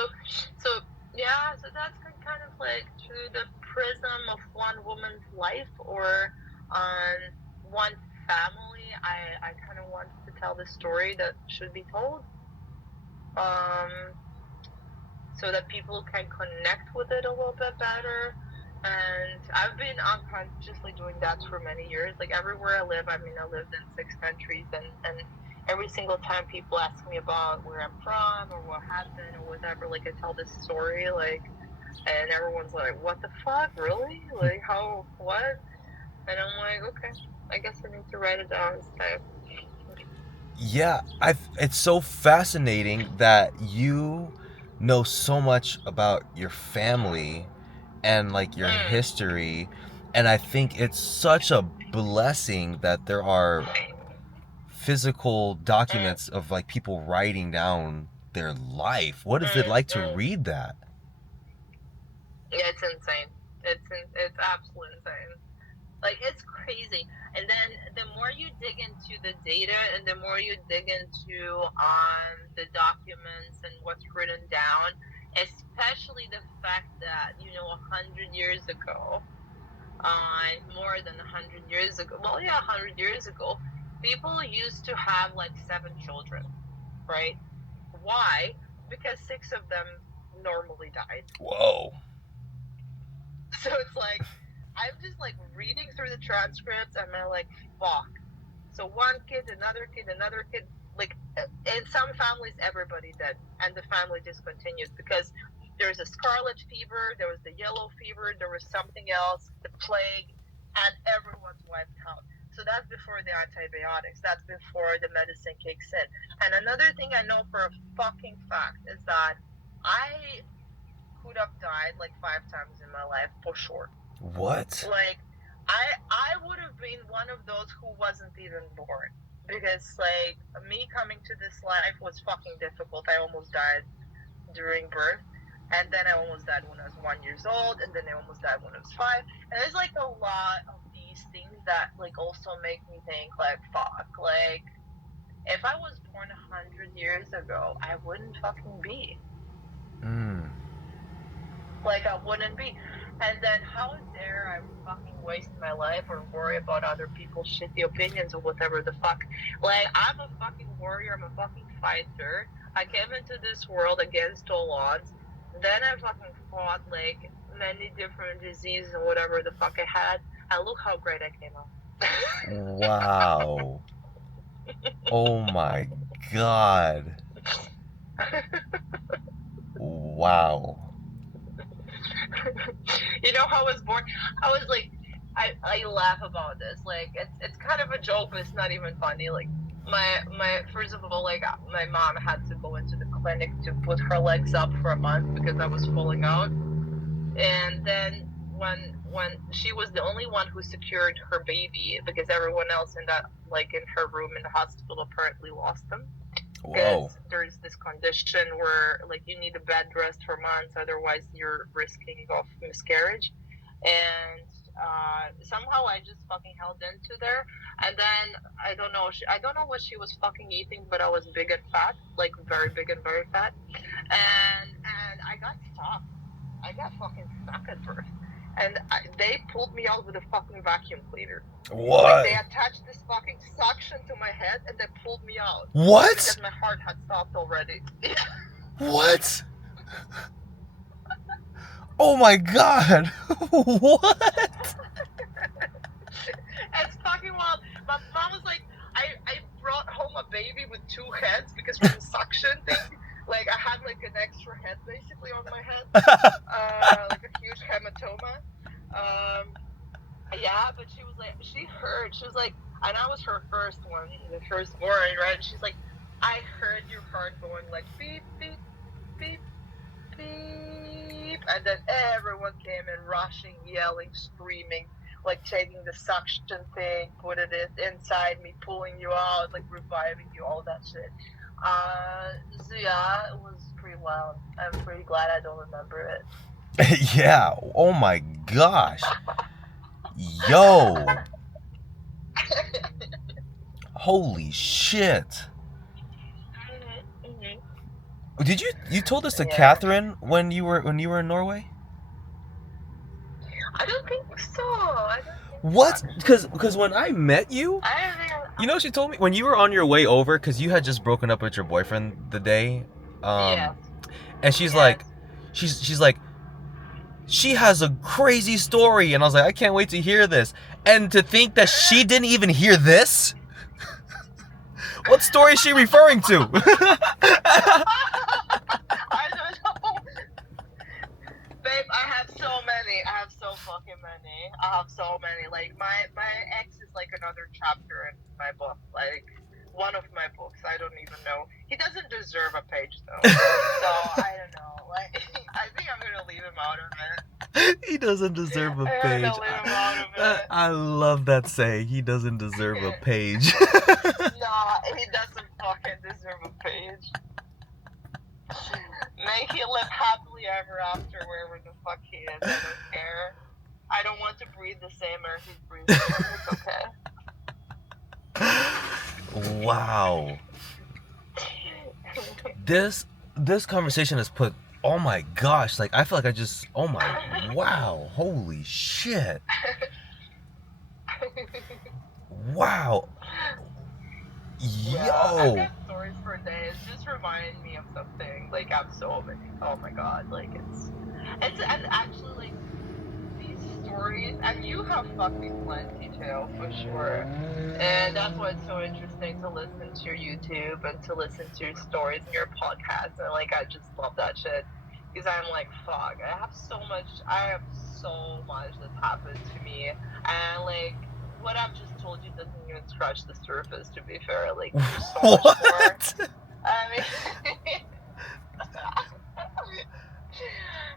yeah. So that's kind of like through the prism of one woman's life or on one family. I kind of want to tell the story that should be told. So that people can connect with it a little bit better. And I've been unconsciously doing that for many years. Like everywhere I live, I mean, I lived in 6 countries, and every single time people ask me about where I'm from or what happened or whatever, like I tell this story, like, and everyone's like, "What the fuck, really? Like, how? What?" And I'm like, "Okay, I guess I need to write it down instead." Yeah, it's so fascinating that you know so much about your family and like your history, and I think it's such a blessing that there are physical documents of like people writing down their life. What is it like to read that? Yeah, it's insane. It's absolutely insane. Like it's crazy. And then the more you dig into the data and the more you dig into the documents and what's written down, especially the fact that 100 years ago, more than 100 years ago, well, yeah, 100 years ago, people used to have like 7 children, right? Why? Because 6 of them normally died. Whoa. So it's like I'm just like reading through the transcripts and I'm like, fuck. So one kid, another kid, like in some families everybody dead and the family discontinued because there's a scarlet fever, there was the yellow fever, there was something else, the plague, and everyone's wiped out. So that's before the antibiotics. That's before the medicine kicks in. And another thing I know for a fucking fact is that I could have died like 5 times in my life for sure. What? Like I would have been one of those who wasn't even born because like me coming to this life was fucking difficult. I almost died during birth, and then I almost died when I was 1 years old, and then I almost died when I was 5. And there's like a lot of these things that like also make me think like fuck, like If I was born 100 years ago, I wouldn't fucking be. Like, I wouldn't be. And then how dare I fucking waste my life or worry about other people's shitty opinions or whatever the fuck. Like, I'm a fucking warrior. I'm a fucking fighter. I came into this world against all odds. Then I fucking fought, like, many different diseases and whatever the fuck I had. And look how great I came out. Wow. Oh my God. Wow. You know how I was born? I was like, I laugh about this. Like, it's kind of a joke, but it's not even funny. Like, my first of all, like, my mom had to go into the clinic to put her legs up for a month because I was falling out. And then when she was the only one who secured her baby because everyone else in that, like, in her room in the hospital apparently lost them. Because there's this condition where, like, you need a bed rest for months, otherwise you're risking of miscarriage. And somehow I just fucking held into there. And then I don't know, I don't know what she was fucking eating, but I was big and fat, like very big and very fat. And I got stuck. I got fucking stuck at birth. And they pulled me out with a fucking vacuum cleaner. What? Like, they attached this fucking suction to my head and they pulled me out. What? Because my heart had stopped already. What? Oh my God. What? It's fucking wild. My mom was like, I brought home a baby with two heads because from the suction thing, like, I had like an extra head basically on my head. Like a huge hematoma. Yeah, but she was like, she heard, she was like, and I was her first one, the firstborn, right? And she's like, I heard your heart going like beep, beep, beep, beep. And then everyone came in rushing, yelling, screaming, like taking the suction thing, putting it inside me, pulling you out, like reviving you, all that shit. So yeah, it was pretty wild. I'm pretty glad I don't remember it. Yeah. Oh my gosh. Yo. Holy shit. Mm-hmm. Did you told this to Catherine when you were in Norway? I don't think so. I don't think What? so, Because when I met you, you know, she told me when you were on your way over, because you had just broken up with your boyfriend the day, yes. and she's like, she's like, she has a crazy story, and I was like, I can't wait to hear this, and to think that she didn't even hear this. What story is she referring to? I don't know. Babe, I have so many. I have so fucking many. I have so many. Like, my ex is like another chapter in my book. Like, one of my books. I don't even know. He doesn't deserve a page, though. So, I don't know. Like, I think I'm going to leave him out of it. He doesn't deserve a page. I'm gonna leave him out of it. I love that saying. He doesn't deserve a page. Nah, he doesn't fucking deserve a page. May he live happily ever after wherever the fuck he is. I don't care. I don't want to breathe the same air he breathes. It's okay. Wow. This conversation has put, oh my gosh, like, I feel like I just, oh my, wow, holy shit. Wow. Yo. I've got stories for days. Just remind me of something. Like, I'm so many. Oh my god. Like, it's and actually, like, these stories, and you have fucking plenty too, for sure. And that's why it's so interesting to listen to your YouTube and to listen to your stories and your podcast. And, like, I just love that shit. Because I'm like, fuck, I have so much that's happened to me. And, like, what I've just told you doesn't even scratch the surface, to be fair. Like, there's so much more. I mean,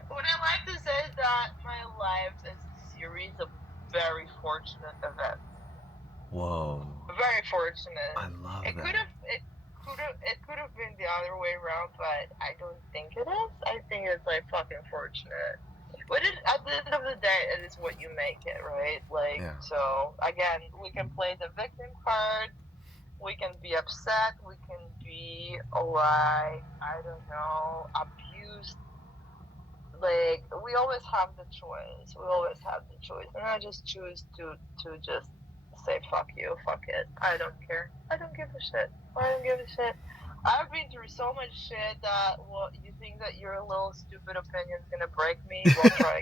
what I like to say is that my life is a series of very fortunate events. Whoa. Very fortunate. I love it that. It could have been the other way around, but I don't think it is. I think it's like fucking fortunate. But at the end of the day, it is what you make it, right? Like, so again, we can play the victim card, We can be upset. We can be like, I don't know, abused. Like, we always have the choice. We always have the choice. And I just choose to just say fuck you, fuck it. I don't care. I don't give a shit. I don't give a shit. I've been through so much shit that, well, you think that your little stupid opinion's gonna break me? Well, try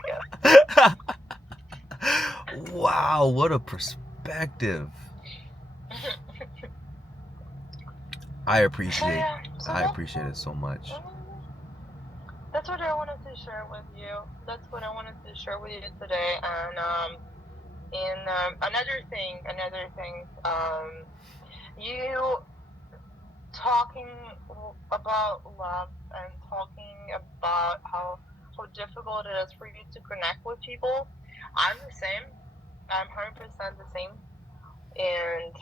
again. Wow, what a perspective. I appreciate Yeah, so I appreciate it so much. that's what I wanted to share with you. That's what I wanted to share with you today. And another thing, you talking about love and talking about how difficult it is for you to connect with people. I'm the same. I'm 100% the same. And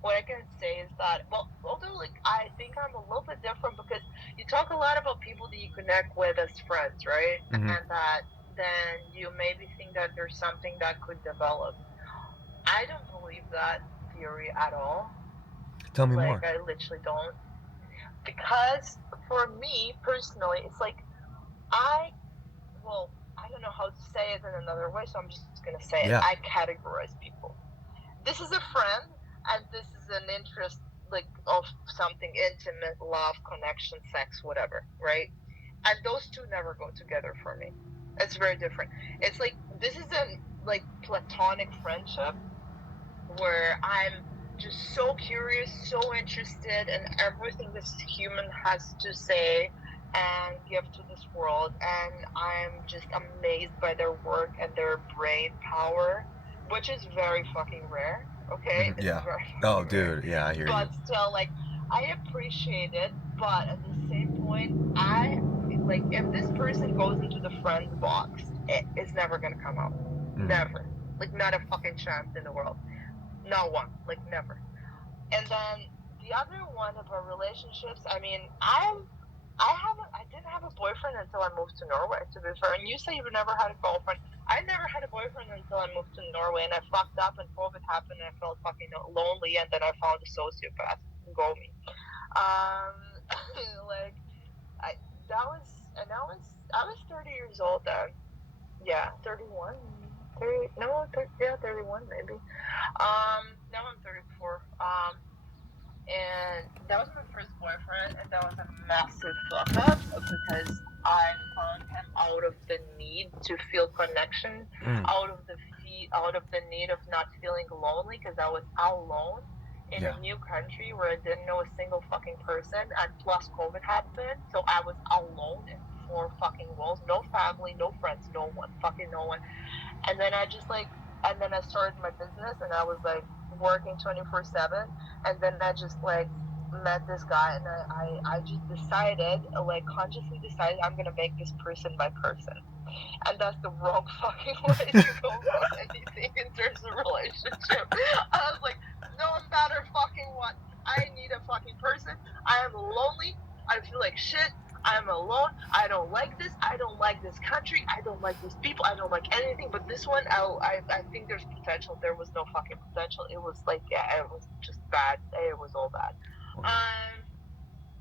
what I can say is that, well, although like I think I'm a little bit different because you talk a lot about people that you connect with as friends, right? Mm-hmm. And that then you maybe think that there's something that could develop. I don't believe that theory at all. Tell me Like more. I literally don't, because for me personally, it's like I well, I don't know how to say it in another way, so I'm just gonna say it. I Yeah. categorize people. This is a friend, and this is an interest, like of something intimate, love, connection, sex, whatever, right? And those two never go together for me. It's very different. It's like this is a like platonic friendship where I'm just so curious, so interested in everything this human has to say and give to this world. And I'm just amazed by their work and their brain power, which is very fucking rare. Okay, Mm-hmm. it's Yeah. very Oh, fucking rare. dude. Yeah, I hear But you. still, like, I appreciate it. But at the same point, I like if this person goes into the friend box, it's never gonna come out. Mm-hmm. Never. Like, not a fucking chance in the world. Not one, like never. And then the other one about relationships, I mean, I didn't have a boyfriend until I moved to Norway, to be fair. And you say you've never had a girlfriend. I never had a boyfriend until I moved to Norway, and I fucked up, and COVID happened, and I felt fucking lonely, and then I found a sociopath. Go me. Um, like I that was, and I was 30 years old then. Yeah, 31. 30, no, 30, yeah, 31 maybe. Now I'm 34. And that was my first boyfriend, and that was a massive fuck up because I found him out of the need to feel connection, Mm. out of the need of not feeling lonely because I was alone in Yeah. a new country where I didn't know a single fucking person, and plus COVID happened, so I was alone in four fucking walls, no family, no friends, no one, fucking no one. And then and then I started my business, and I was like working 24/7. And then I just like met this guy, and I just decided, like consciously decided, I'm gonna make this person my person. And that's the wrong fucking way to go about anything in terms of relationship. I was like, no matter fucking what, I need a fucking person. I am lonely. I feel like shit. I'm alone. I don't like this. I don't like this country. I don't like these people. I don't like anything. But this one, I think there's potential. There was no fucking potential. It was like, yeah, it was just bad. It was all bad. Wow. Um,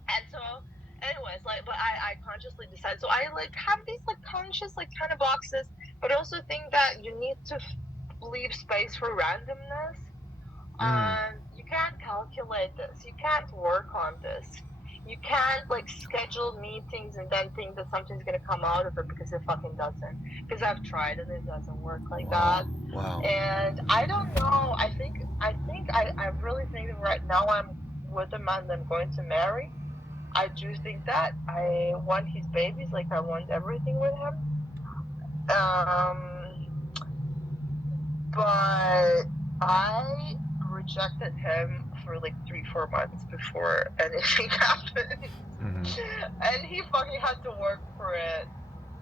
and so, anyways, like, but I consciously decided. So I like have these like conscious like kind of boxes, but I also think that you need to leave space for randomness. Mm. You can't calculate this. You can't work on this. You can't like schedule meetings and then think that something's gonna come out of it, because it fucking doesn't. Because I've tried and it doesn't work like that. Wow. Wow. And I don't know. I really think that right now I'm with the man that I'm going to marry. I do think that I want his babies. Like, I want everything with him. But I rejected him for like 3, 4 months before anything happened. Mm-hmm. And he fucking had to work for it.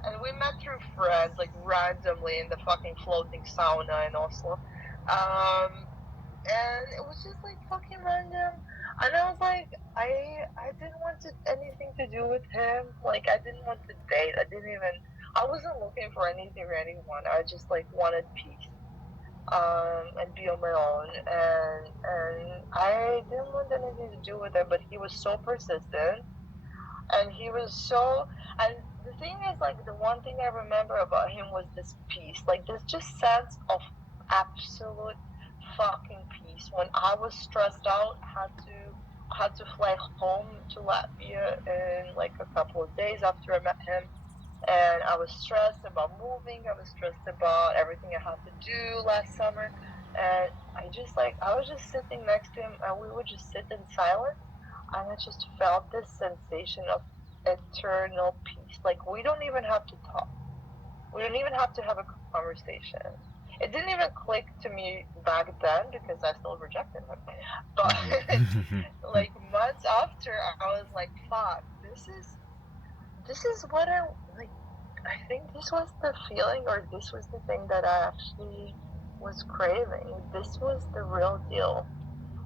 And we met through friends, like randomly in the fucking floating sauna in Oslo. And it was just like fucking random. And I was like, I didn't want anything to do with him. Like, I didn't want to date. I wasn't looking for anything or anyone. I just like wanted peace. and be on my own. And I didn't want anything to do with it, but he was so persistent, and he was so. And the thing is, like, the one thing I remember about him was this peace, like this just sense of absolute fucking peace. When I was stressed out, had to fly home to Latvia in like a couple of days after I met him, and I was stressed about moving. I was stressed about everything I had to do last summer, and I was just sitting next to him, and we would just sit in silence, and I just felt this sensation of eternal peace. Like, we don't even have to talk. We don't even have to have a conversation. It didn't even click to me back then because I still rejected him. But like months after, I was like, "Fuck, this is what I like." I think this was the feeling, or this was the thing that I actually was craving. This was the real deal.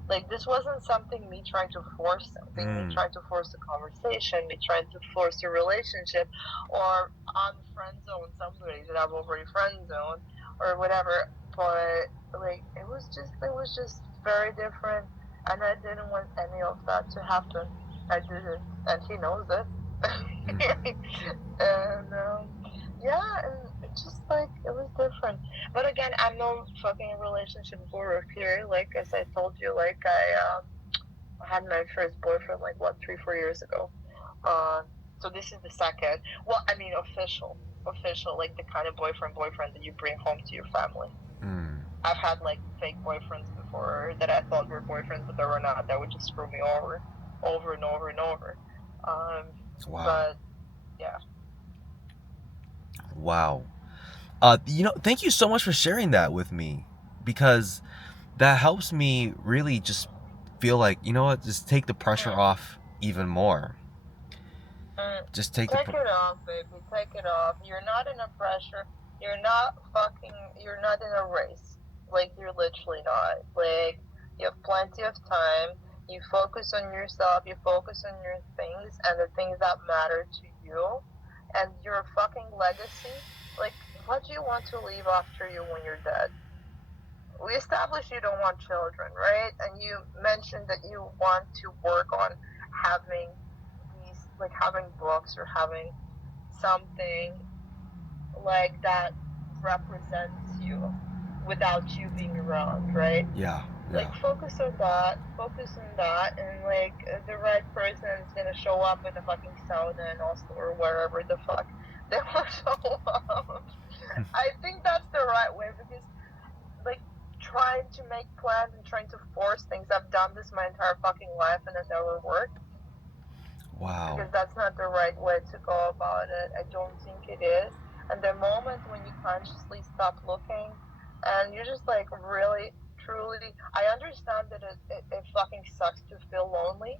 Like, this wasn't something me trying to force something, me trying to force a conversation, me trying to force a relationship, or unfriend zone somebody that I've already friend zoned, or whatever. But like, it was just very different, and I didn't want any of that to happen. I didn't, and he knows it. And yeah, and it's just like it was different. But again, I'm no fucking relationship guru here. Like, as I told you, like I had my first boyfriend like what 3 4 years ago. Uh, so this is the second. Well, I mean official, like the kind of boyfriend that you bring home to your family. I've had like fake boyfriends before that I thought were boyfriends, but they were not. That would just screw me over and over and over. Um, Wow. but yeah. Wow. Thank you so much for sharing that with me, because that helps me really just feel like, you know what, just take the pressure Mm. off even more. Mm. Just take the. Take it off, baby. Take it off. You're not in a pressure. You're not fucking. You're not in a race. Like, you're literally not. Like, you have plenty of time. You focus on yourself. You focus on your things and the things that matter to you, and your fucking legacy. Like, what do you want to leave after you when you're dead? We established you don't want children, right? And you mentioned that you want to work on having these, like having books or having something like that represents you without you being around, right? Yeah, Like, yeah. focus on that, and like the right person is gonna show up in a fucking sauna in Oslo or wherever the fuck they will show up. I think that's the right way, because like trying to make plans and trying to force things. I've done this my entire fucking life and it never worked, Wow. because that's not the right way to go about it. I don't think it is. And the moment when you consciously stop looking and you're just like really, truly, I understand that it fucking sucks to feel lonely.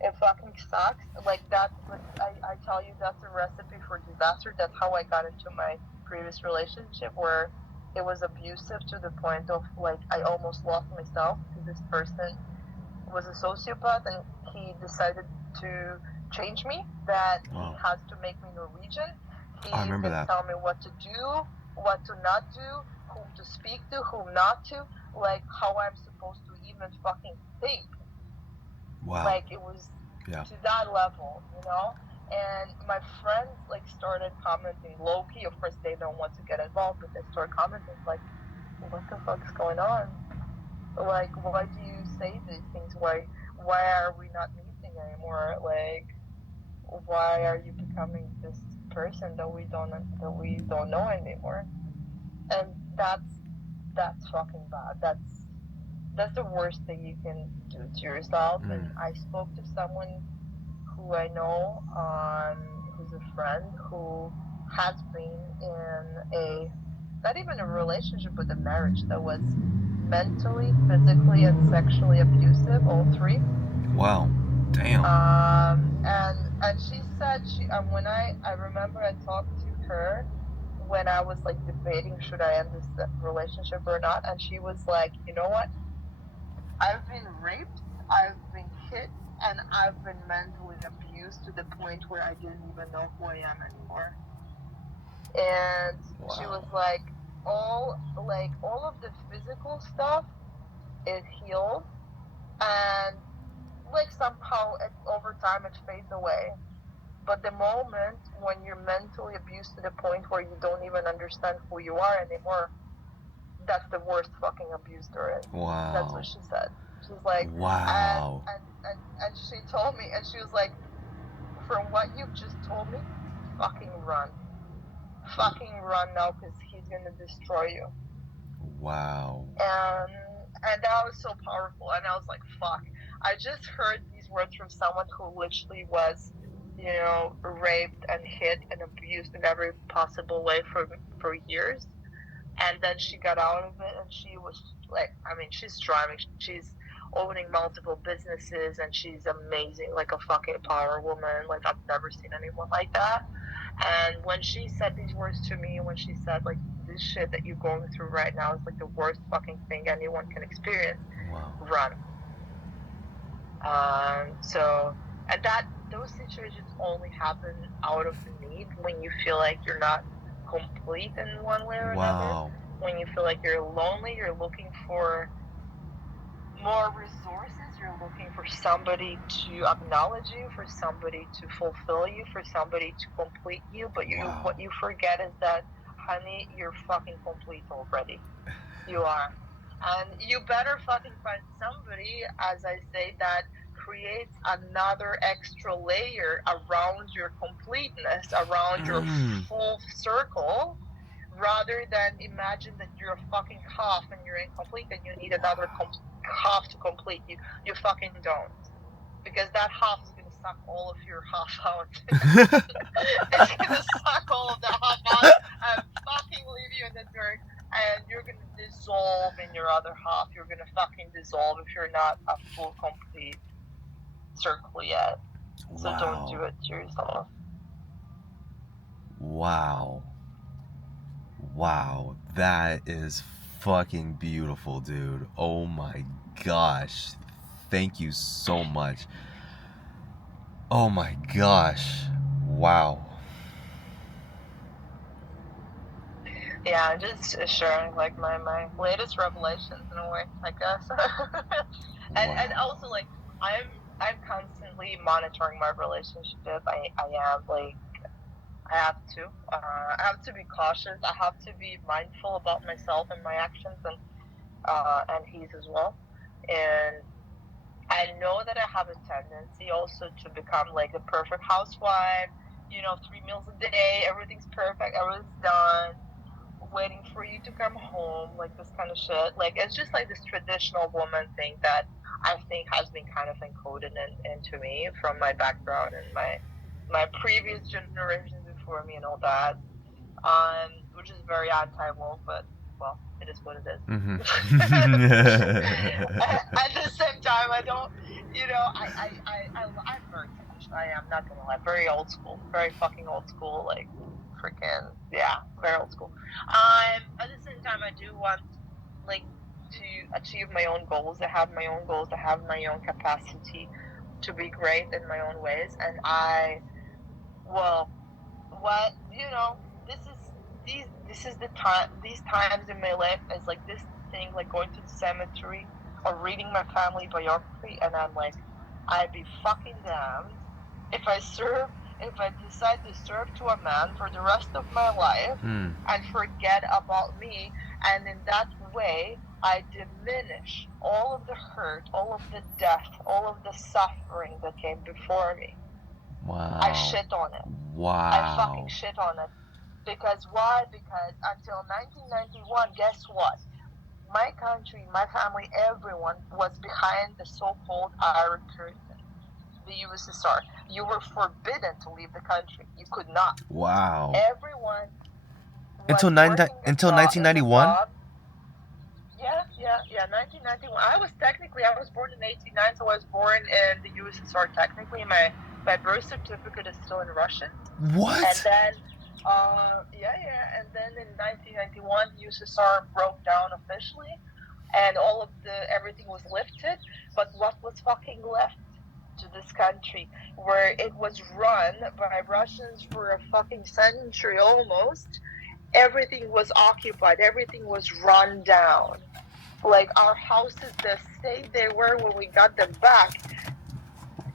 It fucking sucks. Like that, but I tell you, that's a recipe for disaster. That's how I got into my previous relationship, where it was abusive to the point of like I almost lost myself, because this person was a sociopath and he decided to change me, that he Wow. has to make me Norwegian. Oh, I He's remember gonna that. tell me what to do, what to not do, whom to speak to, whom not to, like how I'm supposed to even fucking think. Wow. Like, it was Yeah. to that level, you know? And my friends like started commenting low key. Of course, they don't want to get involved, but they start commenting like, "What the fuck's going on? Like, why do you say these things? Why are we not meeting anymore? Like, why are you becoming this person that we don't know anymore?" And that's fucking bad. That's the worst thing you can do to yourself. And I spoke to someone who I know, who's a friend who has been in a, not even a relationship, but a marriage that was mentally, physically, and sexually abusive, all three. Wow. Damn. And she said, when I remember I talked to her when I was like debating should I end this relationship or not, and she was like, "You know what? I've been raped, I've been hit, and I've been mentally abused to the point where I didn't even know who I am anymore." And she was Wow. like, all of the physical stuff is healed, and like somehow over time it fades away. But the moment when you're mentally abused to the point where you don't even understand who you are anymore, that's the worst fucking abuse there is. That's what Wow. she said. She's like, and Wow. and she told me, and she was like, from what you've just told me, fucking run, fucking run now, because he's gonna destroy you. Wow. And and that was so powerful, and I was like, fuck. I just heard these words from someone who literally was, raped and hit and abused in every possible way for years, and then she got out of it, and she was like, I mean, she's thriving, she's owning multiple businesses, and she's amazing, like a fucking power woman. Like, I've never seen anyone like that. And when she said these words to me, when she said, like, this shit that you're going through right now is like the worst fucking thing anyone can experience, Wow. run. So, and those situations only happen out of need, when you feel like you're not complete in one way or another. Wow. When you feel like you're lonely, you're looking for more resources, you're looking for somebody to acknowledge you, for somebody to fulfill you, for somebody to complete you. But Wow. what you forget is that, honey, you're fucking complete already. You are. And you better fucking find somebody, as I say, that creates another extra layer around your completeness, around your full circle, rather than imagine that you're a fucking half and you're incomplete and you need another half to complete you. You fucking don't. Because that half is going to suck all of your half out. It's going to suck all of the half out and fucking leave you in the dirt. And you're going to dissolve in your other half. You're going to fucking dissolve if you're not a full, complete circle yet. So don't do it to yourself. Wow. Wow. That is fucking beautiful, dude. Oh my gosh. Thank you so much. Oh my gosh. Wow. Yeah, just sharing like my latest revelations in a way, I guess. And also, like, I'm constantly monitoring my relationship. I am like, I have to. I have to be cautious. I have to be mindful about myself and my actions, and his as well. And I know that I have a tendency also to become like the perfect housewife. 3 meals a day, everything's perfect, everything's done, waiting for you to come home, like this kind of shit. Like, it's just like this traditional woman thing that I think has been kind of encoded into me from my background and my previous generations before me and all that. Which is very anti-woke, but well, it is what it is. Mm-hmm. At the same time, I don't, I'm very traditional. I am not gonna lie, very old school, very fucking old school, like freaking, yeah, very old school. At the same time, I do want, like, to achieve my own goals. I have my own goals. I have my own capacity to be great in my own ways, and well, what this is this is the time, these times in my life is like this thing, like going to the cemetery or reading my family biography, and I'm like, I'd be fucking damned if I decide to serve to a man for the rest of my life and forget about me, and in that way I diminish all of the hurt, all of the death, all of the suffering that came before me. Wow. I shit on it. Wow. I fucking shit on it. Because why? Because until 1991, guess what? My country, my family, everyone was behind the so-called Iron Curtain, the USSR. You were forbidden to leave the country. You could not. Wow. Everyone was Until working until a 1991? job. Yeah, 1991. I was born in 1989, so I was born in the USSR. Technically, my birth certificate is still in Russian. What? And then, and then in 1991, the USSR broke down officially, and everything was lifted. But what was fucking left to this country, where it was run by Russians for a fucking century almost, everything was occupied, everything was run down. Like our houses, the state they were when we got them back,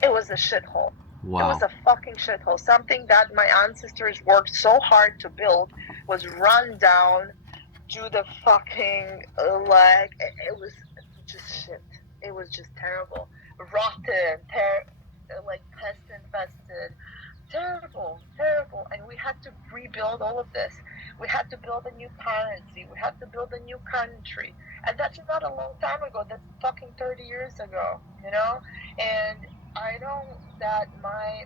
it was a shithole. It was Wow. a fucking shithole. Something that my ancestors worked so hard to build was run down to the fucking like it was just shit. It was just terrible, rotten, like pest infested, terrible, terrible. And we had to rebuild all of this. We had to build a new currency. We had to build a new country, and that's not a long time ago. That's fucking 30 years ago, you know. And I know that my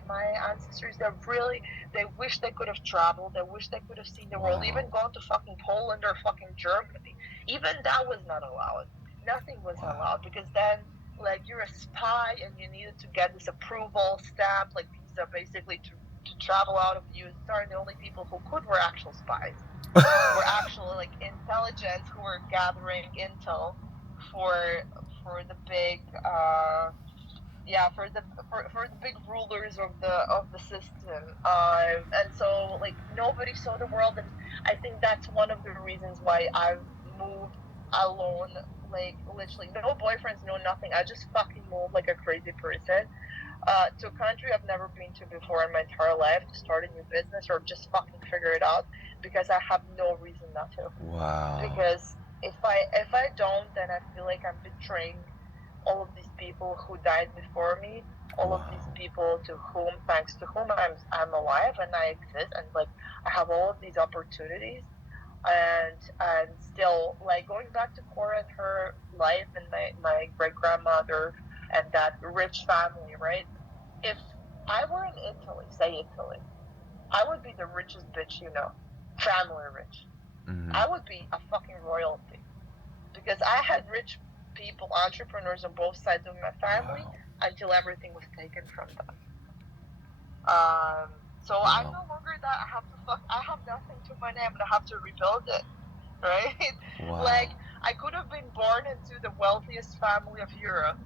ancestors, they wish they could have traveled. They wish they could have seen the world, Wow. even gone to fucking Poland or fucking Germany. Even that was not allowed. Nothing was Wow. allowed because then, like, you're a spy and you needed to get this approval stamp, like visa, basically to travel out of the USSR. And the only people who could were actual spies, were actual like intelligence who were gathering intel for for the big yeah for the big rulers of the system, and so like nobody saw the world. And I think that's one of the reasons why I've moved alone, like literally no boyfriends, no nothing. I just fucking moved like a crazy person to a country I've never been to before in my entire life to start a new business or just fucking figure it out because I have no reason not to. Wow. Because if I don't, then I feel like I'm betraying all of these people who died before me, all of these Wow. people to whom, thanks to whom I'm alive and I exist, and like I have all of these opportunities, and still like going back to Cora and her life and my great grandmother and that rich family, right? If I were in Italy, say Italy, I would be the richest bitch you know, family rich. Mm-hmm. I would be a fucking royalty because I had rich people, entrepreneurs on both sides of my family Wow. until everything was taken from them. Um, so I'm Wow. no longer that. I have nothing to my name and I have to rebuild it, right? Like Wow. I could have been born into the wealthiest family of Europe,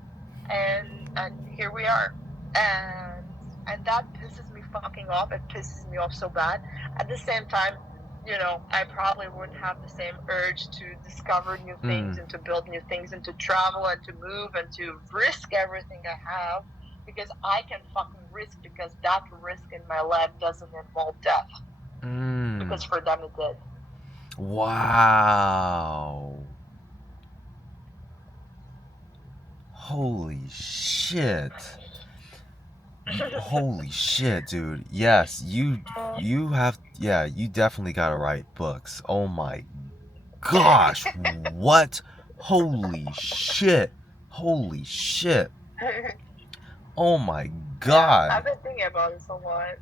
and here we are, and that pisses me fucking off. It pisses me off so bad. At the same time, you know, I probably wouldn't have the same urge to discover new things Mm. and to build new things and to travel and to move and to risk everything I have because I can fucking risk because that risk in my life doesn't involve death Mm. because for them it did. Wow. Holy shit. Holy shit, dude. Yes, you have, yeah, you definitely gotta write books. Oh my gosh. What? Holy shit. Holy shit. Oh my Yeah, god. I've been thinking about this a lot.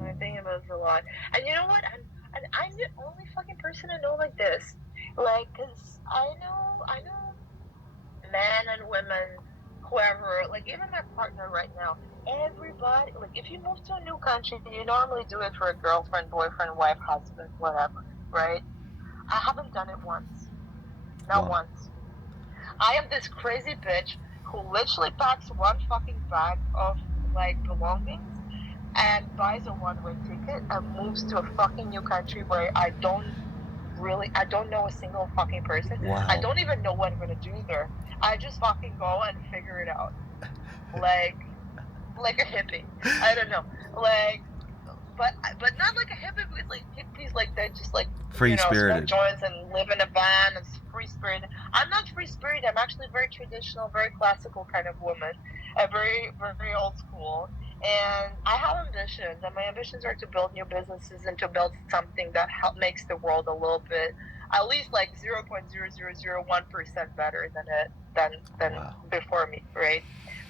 I think about this a lot. And you know what? I'm the only fucking person I know like this. Like, cause I know men and women, whoever, like even my partner right now, everybody, like if you move to a new country, you normally do it for a girlfriend, boyfriend, wife, husband, whatever, right? I haven't done it once. Not Wow. once. I am this crazy bitch who literally packs one fucking bag of like belongings and buys a one-way ticket and moves to a fucking new country where I don't know a single fucking person. I Wow. don't even know what I'm gonna do there. I just fucking go and figure it out. Like like a hippie. I don't know. Like but not like a hippie because like hippies like they just like Free smoke spirited. joints and live in a van and free spirit. I'm not free spirit. I'm actually very traditional, very classical kind of woman, a very very old school. And I have ambitions, and my ambitions are to build new businesses and to build something that makes the world a little bit, at least like 0.0001% better than it than Wow. before me, right?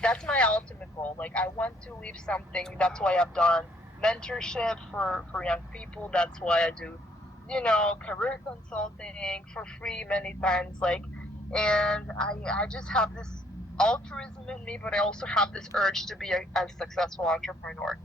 That's my ultimate goal. Like I want to leave something. That's why I've done mentorship for young people. That's why I do, career consulting for free many times. Like, and I just have this altruism in me, but I also have this urge to be a successful entrepreneur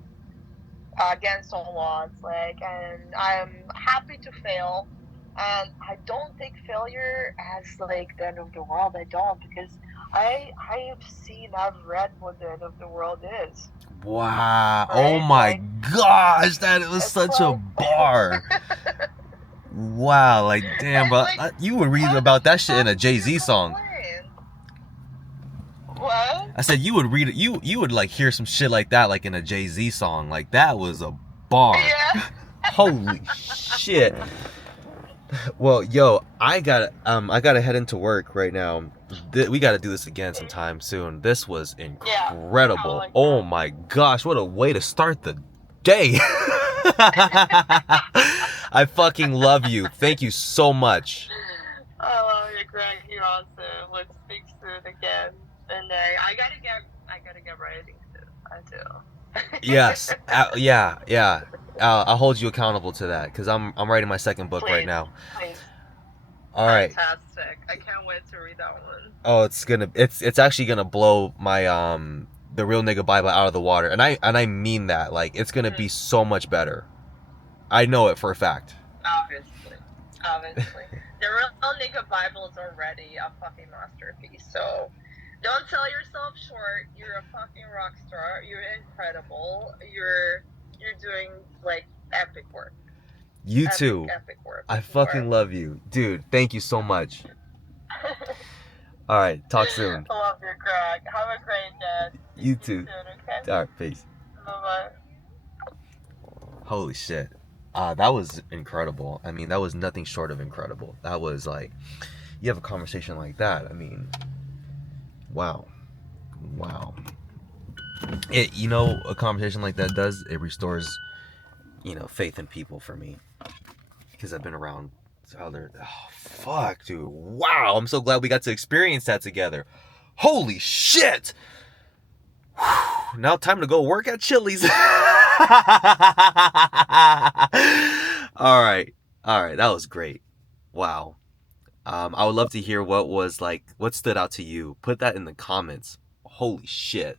against all odds. Like, and I'm happy to fail. And I don't take failure as like the end of the world. I don't because I have seen, I've read what the end of the world is, Wow. Oh right? my Like gosh, that was it's such a like bar. Wow, like damn, bro, Like, you would read how the about that shit in fuck a do you Jay-Z song. complain? What? I said you would read it. You would like hear some shit like that, like in a Jay-Z song. Like that was a bar. Yeah. Holy shit. Well, yo, I gotta head into work right now. We gotta do this again sometime soon. This was Yeah. I incredible. like Oh that. my gosh, what a way to start the day. I fucking love you. Thank you so much. I love you, Greg. You're awesome. Let's speak soon again. And I gotta get writing soon. I do. Yes. Yeah, yeah. I'll hold you accountable to that because I'm writing my second book right Please, now. please. All right. Fantastic. I can't wait to read that one. Oh, it's actually gonna blow my the Real Nigga Bible out of the water, and I mean that. Like it's gonna be so much better. I know it for a fact. Obviously. Obviously. The Real Nigga Bible is already a fucking masterpiece, so don't sell yourself short. You're a fucking rock star. You're incredible. You're doing like epic work. You too. Epic work. I fucking love you, dude. Thank you so much. All right, talk soon. I love you, Greg. Have a great day. You too. Soon, okay? All right, peace. Bye-bye. Holy shit. That was incredible. I mean, that was nothing short of incredible. That was like, you have a conversation like that. I mean, wow. Wow. A conversation like that it restores, faith in people for me. Because I've been around other, oh, fuck, dude. Wow. I'm so glad we got to experience that together. Holy shit. Whew. Now time to go work at Chili's. All right. That was great. Wow. I would love to hear what stood out to you. Put that in the comments. Holy shit.